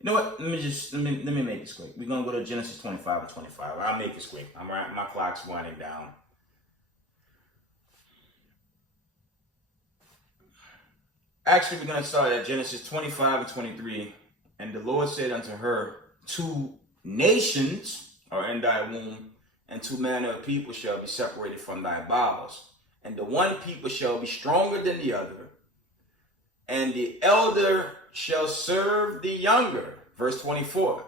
You know what? Let me make this quick. We're going to go to Genesis 25 and 25. I'll make this quick. My clock's winding down. Actually, we're going to start at Genesis 25 and 23. And the Lord said unto her, 2 nations are in thy womb, and 2 manner of people shall be separated from thy bowels. And the one people shall be stronger than the other, and the elder shall serve the younger. Verse 24.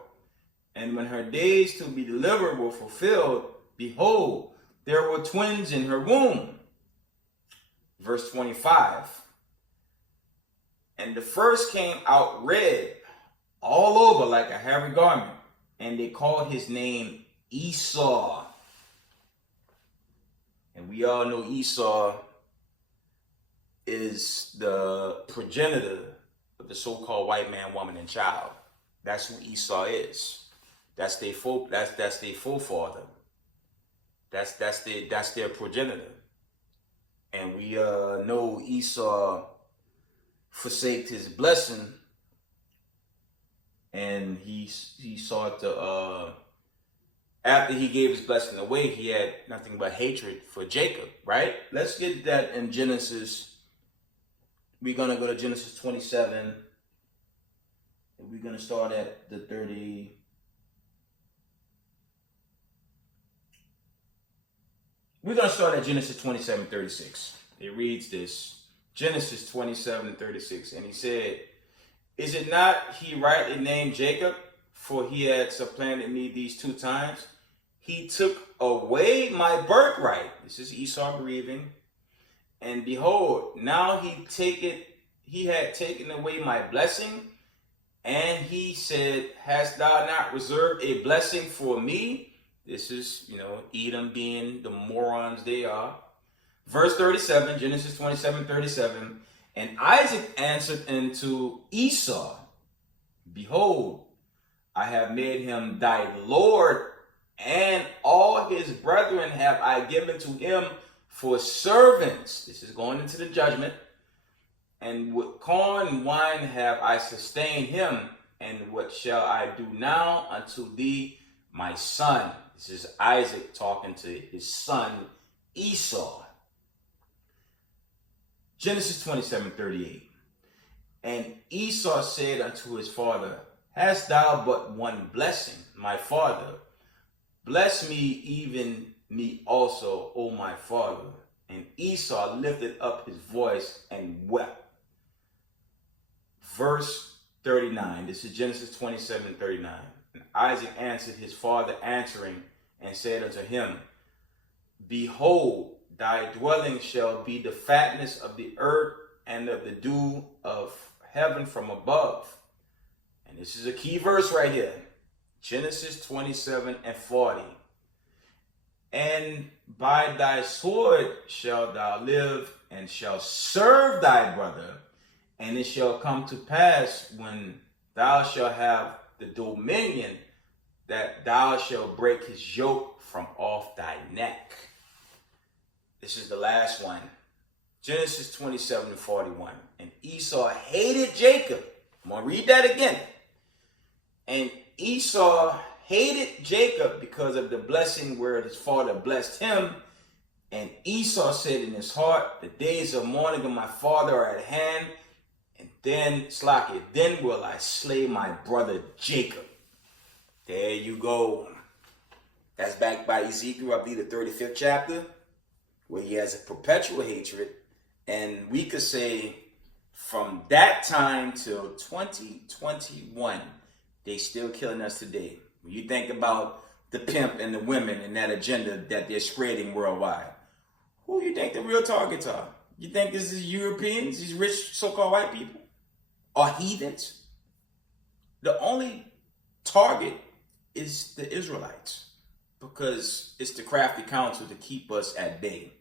And when her days to be delivered were fulfilled, behold, there were twins in her womb. Verse 25. And the first came out red all over like a hairy garment, and they called his name Esau. And we all know Esau is the progenitor of the so-called white man, woman, and child. That's who Esau is. That's their forefather. That's their progenitor. And we know Esau forsaked his blessing, and he sought to after he gave his blessing away, he had nothing but hatred for Jacob, right? Let's get that in Genesis. We're going to go to Genesis 27. And we're going to start at the 30. We're going to start at Genesis 27, 36. It reads this. Genesis 27, 36. And he said, Is it not he rightly named Jacob? For he had supplanted me these 2 times. He took away my birthright. This is Esau grieving. And behold, now he had taken away my blessing And he said, hast thou not reserved a blessing for me? This is, Edom being the morons they are. Verse 37, Genesis 27:37. And Isaac answered unto Esau, behold, I have made him thy Lord, and all his brethren have I given to him for servants. This is going into the judgment. And with corn and wine have I sustained him. And what shall I do now unto thee, my son? This is Isaac talking to his son Esau. Genesis 27:38. And Esau said unto his father, hast thou but one blessing, my father? Bless me, even me also, O my father. And Esau lifted up his voice and wept. Verse 39. This is Genesis 27:39. And Isaac answered his father, answering, and said unto him, behold, thy dwelling shall be the fatness of the earth and of the dew of heaven from above. And this is a key verse right here. Genesis 27:40. And by thy sword shalt thou live, and shalt serve thy brother. And it shall come to pass, when thou shalt have the dominion, that thou shalt break his yoke from off thy neck. This is the last one. Genesis 27:41. And Esau hated Jacob. I'm going to read that again. And Esau hated Jacob because of the blessing where his father blessed him. And Esau said in his heart, the days of mourning of my father are at hand. And then will I slay my brother Jacob. There you go. That's backed by Ezekiel, I believe the 35th chapter, where he has a perpetual hatred. And we could say from that time till 2021, they still killing us today. When you think about the pimp and the women and that agenda that they're spreading worldwide, who you think the real targets are? You think this is Europeans, these rich so-called white people? Or heathens? The only target is the Israelites, because it's the crafty counsel to keep us at bay.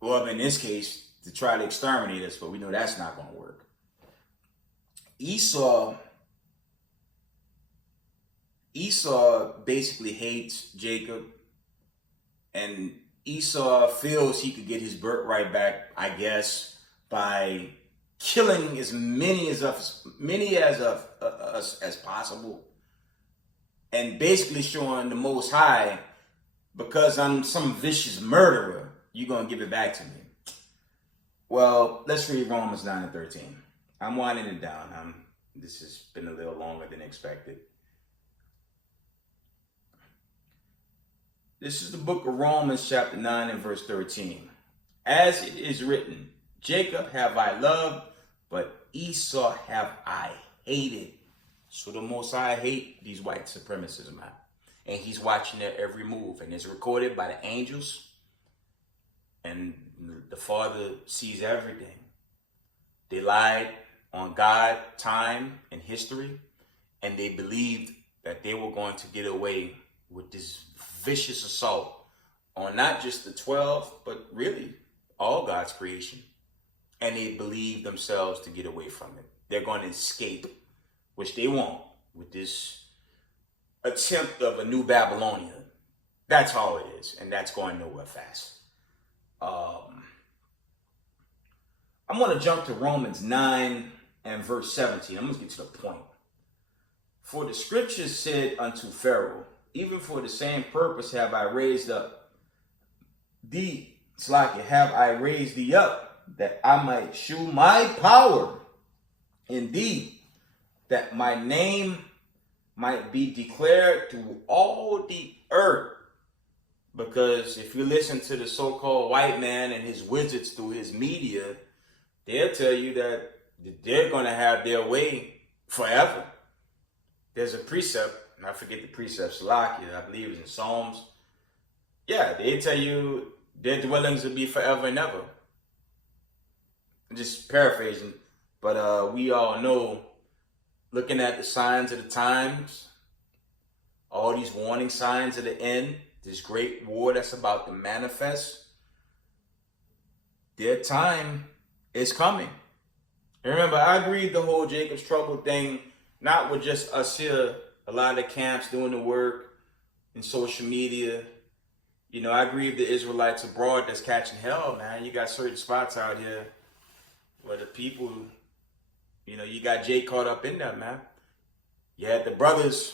Well, in this case, to try to exterminate us, but we know that's not going to work. Esau basically hates Jacob, and Esau feels he could get his birthright back, I guess, by killing as many as possible, and basically showing the Most High, because I'm some vicious murderer, you're going to give it back to me. Well, let's read Romans 9:13. I'm winding it down. This has been a little longer than expected. This is the book of Romans chapter 9 and verse 13. As it is written, Jacob have I loved, but Esau have I hated. So the Most High hate these white supremacists, man. And he's watching their every move. And it's recorded by the angels. And the Father sees everything. They lied on God, time, and history. And they believed that they were going to get away with this vicious assault on not just the 12, but really all God's creation. And they believe themselves to get away from it. They're going to escape, which they won't, with this attempt of a new Babylonia. That's all it is, and that's going nowhere fast. I'm going to jump to Romans 9 and verse 17. I'm going to get to the point. For the scriptures said unto Pharaoh, even for the same purpose have I raised up thee, have I raised thee up, that I might shew my power in thee, that my name might be declared through all the earth. Because if you listen to the so-called white man and his wizards through his media, they'll tell you that they're going to have their way forever. There's a precept, and I forget the precept, Salakia, I believe it's in Psalms. Yeah, they tell you their dwellings will be forever and ever. I'm just paraphrasing, but we all know looking at the signs of the times, all these warning signs of the end, this great war that's about to manifest, their time is coming. And remember, I grieve the whole Jacob's trouble thing, not with just us here, a lot of the camps doing the work in social media. You know, I grieve the Israelites abroad that's catching hell, man. You got certain spots out here where the people, you know, you got Jake caught up in that, man. You had the brothers,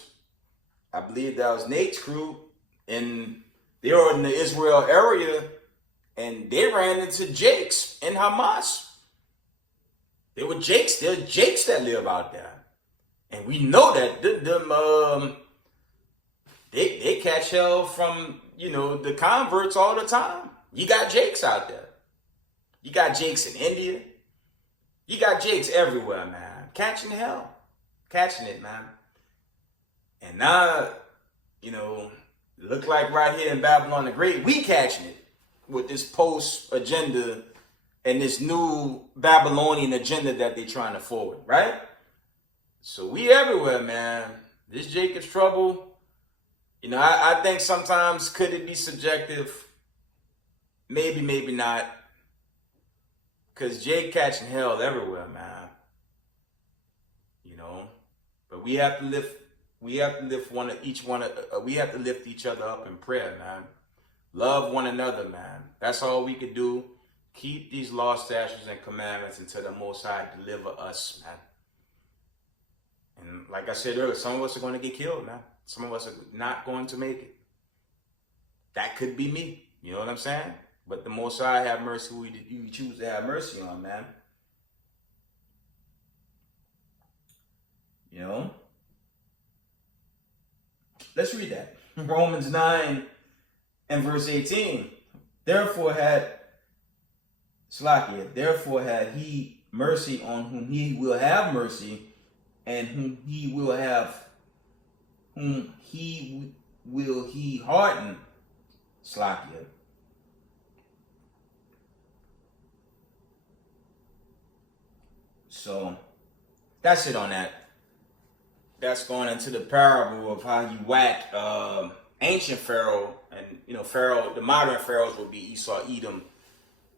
I believe that was Nate's crew, and they were in the Israel area, and they ran into Jakes in Hamas. They were Jakes. They're Jakes that live out there. And we know that they catch hell from, you know, the converts all the time. You got Jakes out there. You got Jakes in India. You got Jakes everywhere, man. Catching hell. Catching it, man. And now, you know, look like right here in Babylon the Great, we catching it with this post agenda and this new Babylonian agenda that they're trying to forward, right? So we everywhere, man. This Jacob's trouble, you know, I think sometimes could it be subjective? Maybe, maybe not. Because Jake catching hell everywhere, man. You know, but we have to lift we have to lift each other up in prayer, man. Love one another, man. That's all we could do. Keep these laws, statutes, and commandments until the Most High deliver us, man. And like I said earlier, some of us are going to get killed, man. Some of us are not going to make it. That could be me. You know what I'm saying? But the Most High have mercy who you choose to have mercy on, man. You know? Let's read that. Romans 9 and verse 18. Therefore had he mercy on whom he will have mercy, and whom he will harden. Slakia. So that's it on that. That's going into the parable of how you whack ancient Pharaoh, and you know Pharaoh, the modern pharaohs will be Esau, Edom,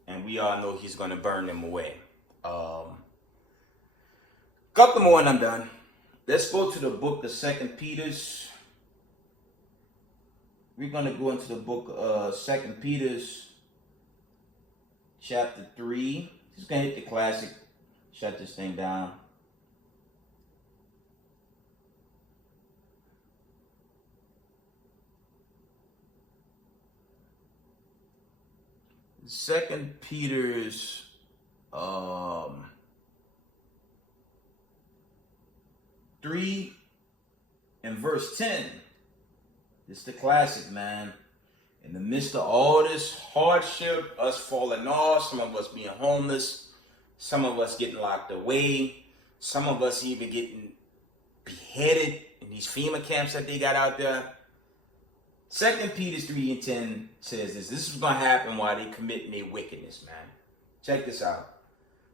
and we all know he's going to burn them away. Couple more and I'm done. Let's go to the book of 2 Peter's. We're going to go into the book of 2 Peter's chapter 3. Just going to hit the classic. Shut this thing down. Second Peter's 3 and verse 10. It's the classic, man. In the midst of all this hardship, us falling off, some of us being homeless, some of us getting locked away, some of us even getting beheaded in these FEMA camps that they got out there. 2 Peter 3 and 10 says this. This is going to happen while they commit their wickedness, man. Check this out.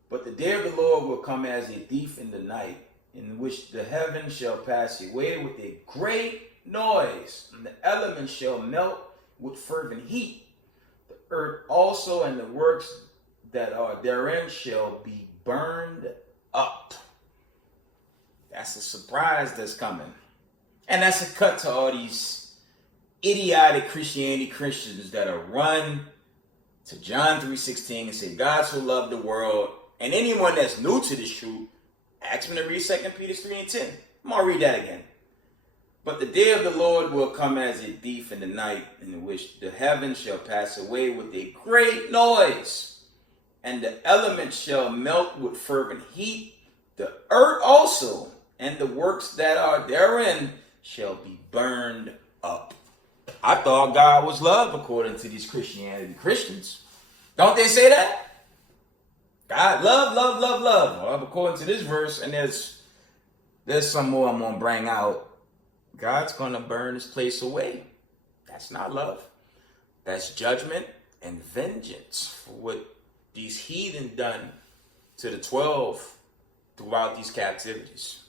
But the day of the Lord will come as a thief in the night, in which the heavens shall pass away with a great noise, and the elements shall melt with fervent heat. The earth also and the works that are therein shall be burned up. That's a surprise that's coming. And that's a cut to all these idiotic Christians that are run to John 3:16 and say God so loved the world. And anyone that's new to this truth, ask them to read 2 Peter 3 and 10. I'm going to read that again. But the day of the Lord will come as a thief in the night, in which the heavens shall pass away with a great noise, and the elements shall melt with fervent heat. The earth also and the works that are therein shall be burned up. I thought God was love according to these Christians. Don't they say that? God, love, love, love, love. Well, according to this verse, and there's some more I'm going to bring out. God's going to burn this place away. That's not love. That's judgment and vengeance for what these heathen done to the 12 throughout these captivities.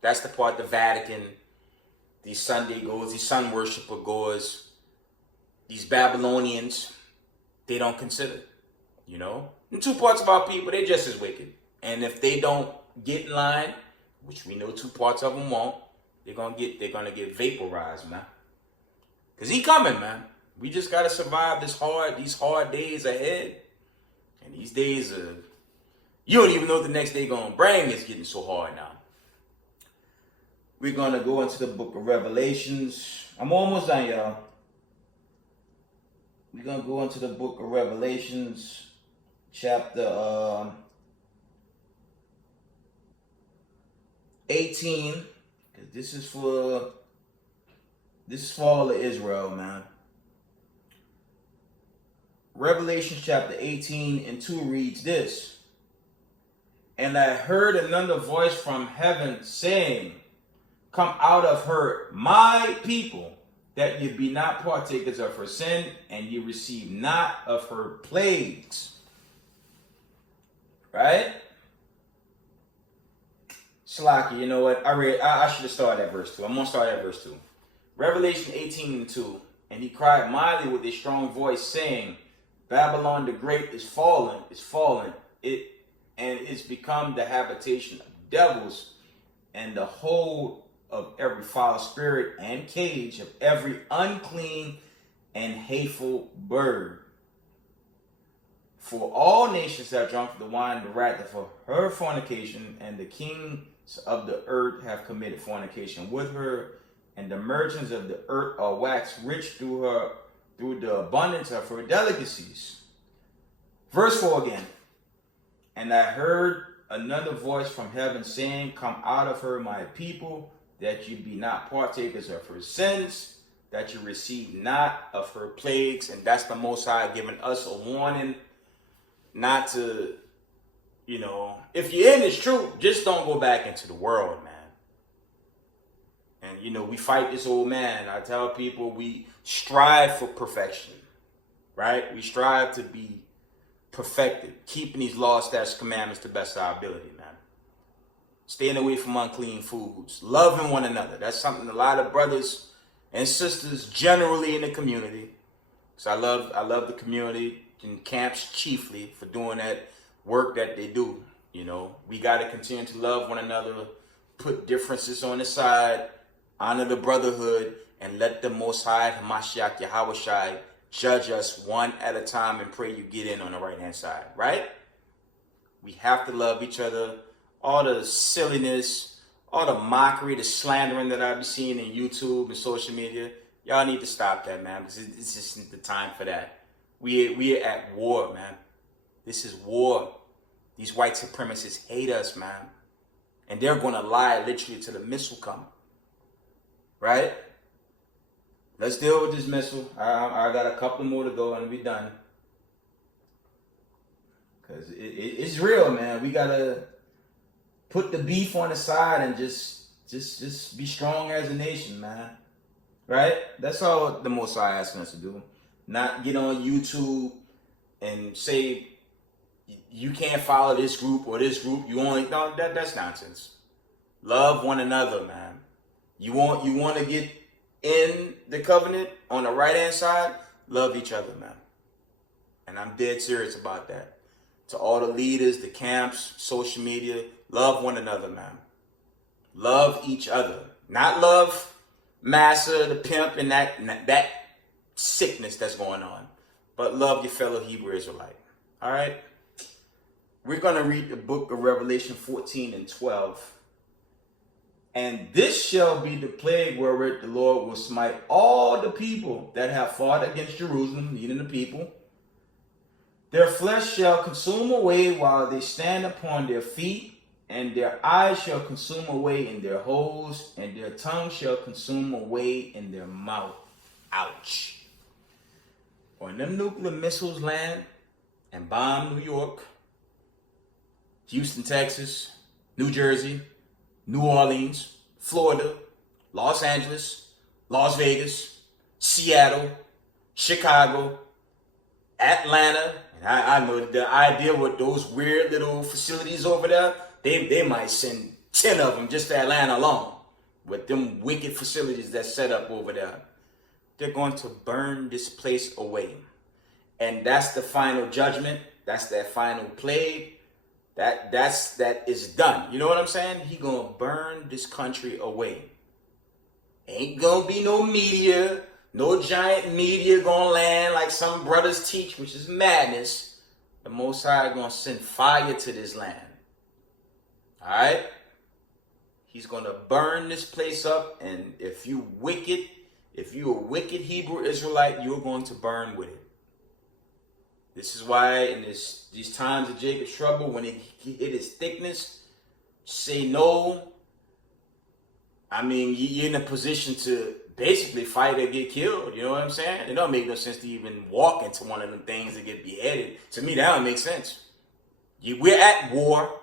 That's the part the Vatican, these Sunday goers, these sun worshiper goers, these Babylonians, they don't consider. You know? And two parts of our people, they're just as wicked. And if they don't get in line, which we know two parts of them won't, they're gonna get vaporized, man. Cause he coming, man. We just gotta survive these hard days ahead. And these days you don't even know what the next day gonna bring. It's getting so hard now. We're gonna go into the book of Revelations. I'm almost done, y'all. We're gonna go into the book of Revelations, chapter 18. Cause this is for all of Israel, man. Revelation chapter 18 and 2 reads this. And I heard another voice from heaven saying, come out of her, my people, that ye be not partakers of her sin, and ye receive not of her plagues. Right? Shalaki, you know what? I should have started at verse 2. I'm going to start at verse 2. Revelation 18 and 2. And he cried mightily with a strong voice, saying, Babylon the Great is fallen, and it's become the habitation of devils, and the hold of every foul spirit, and cage of every unclean and hateful bird. For all nations have drunk the wine of the wrath of her fornication, and the kings of the earth have committed fornication with her, and the merchants of the earth are waxed rich through the abundance of her delicacies. Verse 4 again. And I heard another voice from heaven saying, come out of her, my people, that you be not partakers of her sins, that you receive not of her plagues. And that's the Most High giving us a warning not to, if you're in this truth, just don't go back into the world, man. And, we fight this old man. I tell people we strive for perfection, right? We strive to be perfected, keeping these laws, statutes, commandments to the best of our ability, man. Staying away from unclean foods, loving one another. That's something a lot of brothers and sisters generally in the community. So I love the community in camps chiefly for doing that work that they do. We got to continue to love one another, put differences on the side, honor the brotherhood, and let the Most High, Hamashiach Yahawashi, judge us one at a time and pray you get in on the right-hand side, right? We have to love each other. All the silliness, all the mockery, the slandering that I be seeing in YouTube and social media, y'all need to stop that, man, because it's just the time for that. We are at war, man. This is war. These white supremacists hate us, man. And they're going to lie literally till the missile come. Right? Let's deal with this missile. I got a couple more to go and be done. Because it's real, man. We got to put the beef on the side and just be strong as a nation, man. Right? That's all the Most High asking us to do. Not get on YouTube and say you can't follow this group or this group. That's nonsense. Love one another, man. You want to get in the covenant on the right hand side, love each other, man. And I'm dead serious about that. To all the leaders, the camps, social media, love one another, man. Love each other. Not love Massa, the pimp, and that sickness that's going on. But love your fellow Hebrew Israelite. All right? We're going to read the book of Revelation 14 and 12. And this shall be the plague wherewith the Lord will smite all the people that have fought against Jerusalem, meaning the people. Their flesh shall consume away while they stand upon their feet, and their eyes shall consume away in their holes, and their tongue shall consume away in their mouth. Ouch. When them nuclear missiles land and bomb New York, Houston, Texas, New Jersey, New Orleans, Florida, Los Angeles, Las Vegas, Seattle, Chicago, Atlanta, and I know the idea with those weird little facilities over there, they might send 10 of them, just Atlanta alone, with them wicked facilities that's set up over there. They're going to burn this place away. And that's the final judgment. That's that final plague. That is done. You know what I'm saying? He gonna burn this country away. Ain't gonna be no media, no giant media gonna land like some brothers teach, which is madness. The Most High gonna send fire to this land. All right? He's gonna burn this place up, and if you're a wicked Hebrew Israelite, you're going to burn with it. This is why in these times of Jacob's trouble, when it hit its thickness, say no. I mean, you're in a position to basically fight or get killed. You know what I'm saying? It don't make no sense to even walk into one of them things and get beheaded. To me, that don't make sense. We're at war.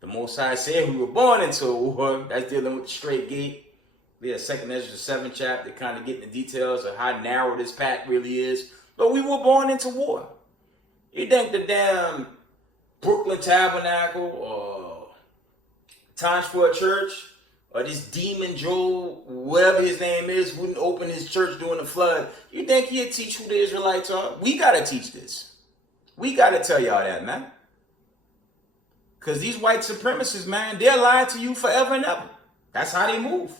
The Most High said we were born into a war. That's dealing with the straight gate. We had 2nd Ezra, the 7th chapter, kind of getting the details of how narrow this path really is. But we were born into war. You think the damn Brooklyn Tabernacle or Times Square Church or this Demon Joe, whatever his name is, wouldn't open his church during the flood? You think he'd teach who the Israelites are? We got to teach this. We got to tell y'all that, man. Because these white supremacists, man, they'll lie to you forever and ever. That's how they move.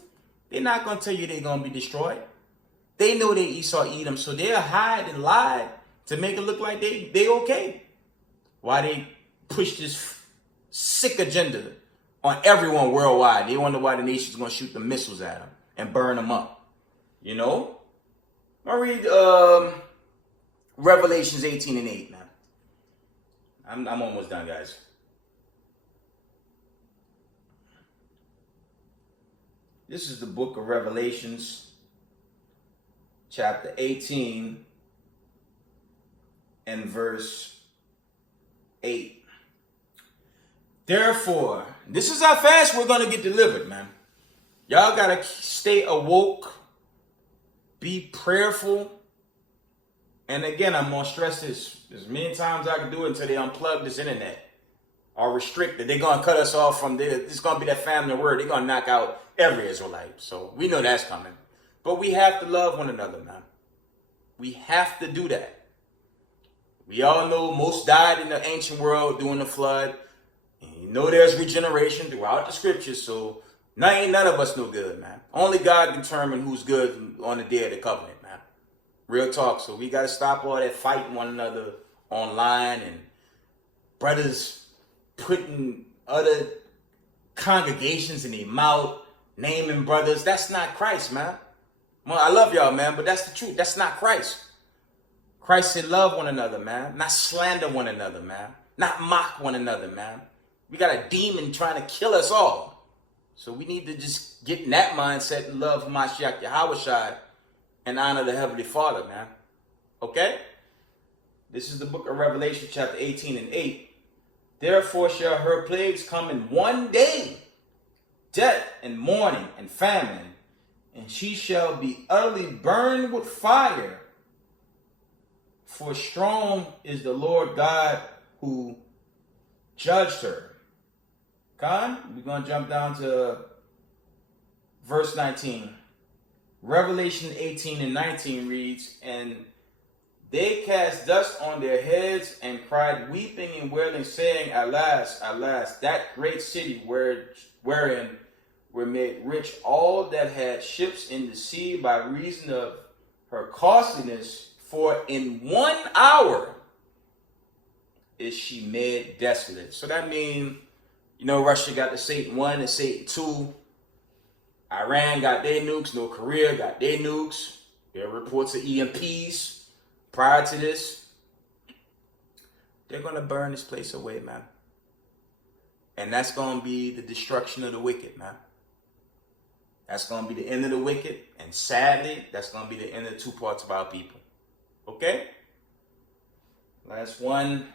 They're not going to tell you they're going to be destroyed. They know they Esau eat them, so they'll hide and lie to make it look like they okay. Why they push this sick agenda on everyone worldwide. They wonder why the nation's going to shoot the missiles at them and burn them up. You know? I'll read Revelations 18 and 8 now. I'm almost done, guys. This is the book of Revelations, chapter 18 and verse 8. Therefore, this is how fast we're going to get delivered, man. Y'all got to stay awoke, be prayerful. And again, I'm going to stress this as many times I can do it until they unplug this internet or restrict it. They're going to cut us off from there. It's going to be that family word. They're going to knock out every Israelite. So we know that's coming. But we have to love one another, man. We have to do that. We all know most died in the ancient world during the flood. And you know there's regeneration throughout the scriptures. So now ain't none of us no good, man. Only God can determine who's good on the day of the covenant, man. Real talk. So we got to stop all that fighting one another online and brothers putting other congregations in their mouth, naming brothers. That's not Christ, man. Well, I love y'all, man, but that's the truth. That's not Christ. Christ said love one another, man. Not slander one another, man. Not mock one another, man. We got a demon trying to kill us all. So we need to just get in that mindset and love Mashiach Yahushua and honor the Heavenly Father, man. Okay? This is the book of Revelation, chapter 18 and 8. Therefore shall her plagues come in one day, death and mourning and famine, and she shall be utterly burned with fire. For strong is the Lord God who judged her. Con, we're going to jump down to verse 19. Revelation 18 and 19 reads, and they cast dust on their heads and cried, weeping and wailing, saying, Alas, alas, that great city wherein were made rich all that had ships in the sea by reason of her costliness, for in 1 hour is she made desolate. So that means, you know, Russia got the Satan 1 and Satan 2. Iran got their nukes. North Korea got their nukes. There are reports of EMPs. Prior to this, they're going to burn this place away, man. And that's going to be the destruction of the wicked, man. That's going to be the end of the wicked. And sadly, that's going to be the end of 2 parts of our people. Okay? Last one.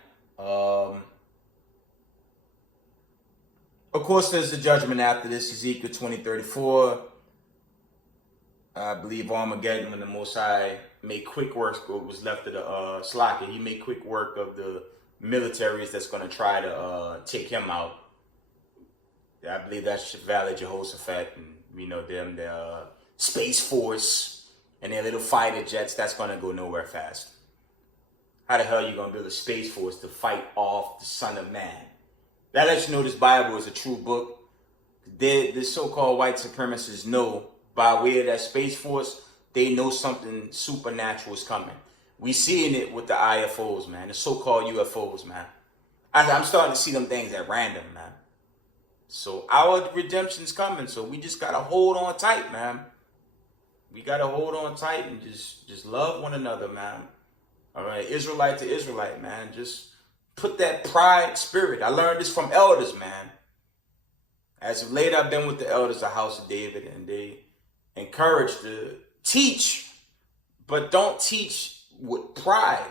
Of course, there's the judgment after this. Ezekiel 20:34. I believe Armageddon, when the Most High made quick work of what was left of the Slaka. He made quick work of the militaries that's going to try to take him out. I believe that's Valley Jehoshaphat, and we know them, the Space Force, and their little fighter jets. That's going to go nowhere fast. How the hell are you going to build a Space Force to fight off the Son of Man? That lets you know this Bible is a true book. The so-called white supremacists know, by way of that Space Force, they know something supernatural is coming. We seeing it with the IFOs, man, the so-called UFOs, man. I'm starting to see them things at random, man. So our redemption's coming, so we just got to hold on tight, man. We got to hold on tight and just love one another, man. All right, Israelite to Israelite, man. Just put that pride spirit. I learned this from elders, man. As of late, I've been with the elders of the House of David, and they encourage to teach, but don't teach with pride.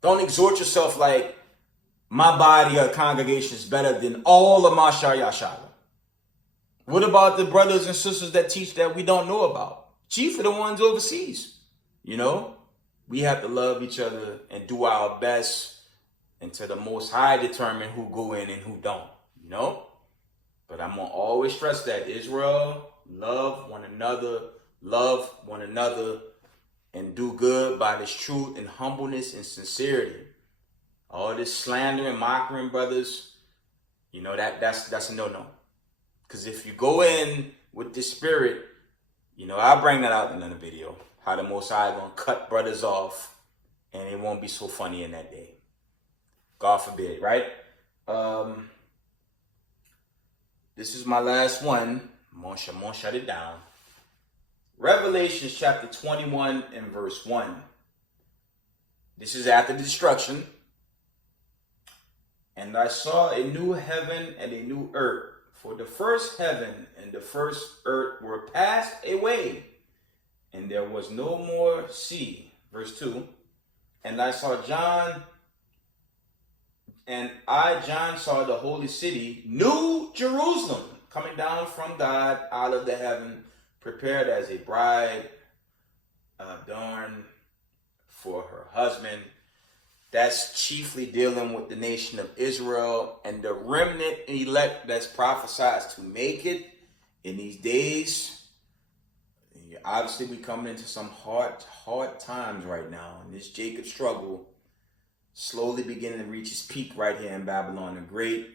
Don't exhort yourself like my body or congregation is better than all of Mashar Yashara. What about the brothers and sisters that teach that we don't know about? Chief are the ones overseas. You know, we have to love each other and do our best until the Most High determine who go in and who don't. You know? But I'm going to always stress that Israel, love one another, and do good by this truth and humbleness and sincerity. All this slander and mocking, brothers, you know, that's a no-no. Because if you go in with this spirit, you know, I'll bring that out in another video, how the Most High going to cut brothers off, and it won't be so funny in that day. God forbid, right? This is my last one. I'm going to shut it down. Revelation chapter 21 and verse 1. This is after the destruction. And I saw a new heaven and a new earth. For the first heaven and the first earth were passed away, and there was no more sea. Verse 2. And I John saw the holy city, New Jerusalem, coming down from God out of the heaven, prepared as a bride adorned for her husband. That's chiefly dealing with the nation of Israel and the remnant elect that's prophesied to make it in these days. Obviously, we're coming into some hard times right now. And this Jacob struggle slowly beginning to reach its peak right here in Babylon the Great.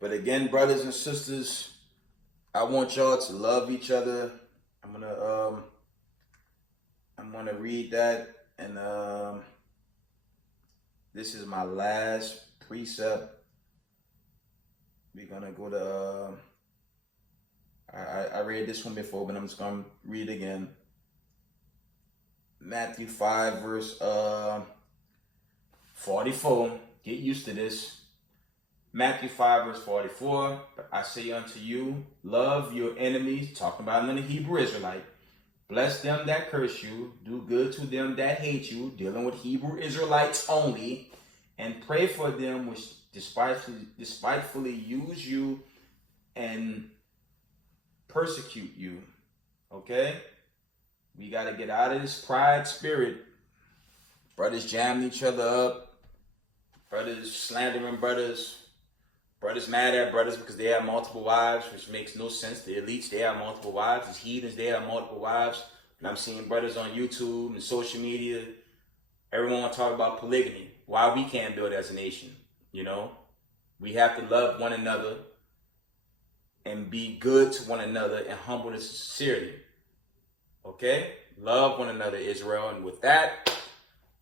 But again, brothers and sisters, I want y'all to love each other. I'm gonna read that, and this is my last precept. We're gonna go to I read this one before, but I'm just gonna read it again. Matthew 5 verse 44. Get used to this. Matthew 5 verse 44. But I say unto you, love your enemies, talking about another Hebrew Israelite. Bless them that curse you, do good to them that hate you, dealing with Hebrew Israelites only, and pray for them which despitefully use you and persecute you. Okay? We got to get out of this pride spirit. Brothers jamming each other up. Brothers slandering brothers. Brothers mad at brothers because they have multiple wives, which makes no sense. The elites, they have multiple wives. The heathens, they have multiple wives. And I'm seeing brothers on YouTube and social media. Everyone want to talk about polygamy. Why we can't build as a nation, you know? We have to love one another and be good to one another in humbleness and sincerity. Okay? Love one another, Israel. And with that,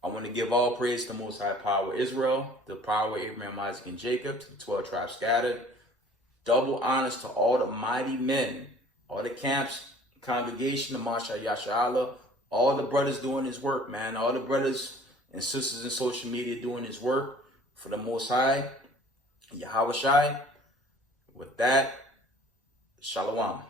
I want to give all praise to the Most High Power Israel, the power of Abraham, Isaac, and Jacob, to the 12 tribes scattered. Double honors to all the mighty men, all the camps, congregation, the Masha Yasha'Allah, all the brothers doing his work, man. All the brothers and sisters in social media doing his work for the Most High, Yahweh Shai. With that, Shalom.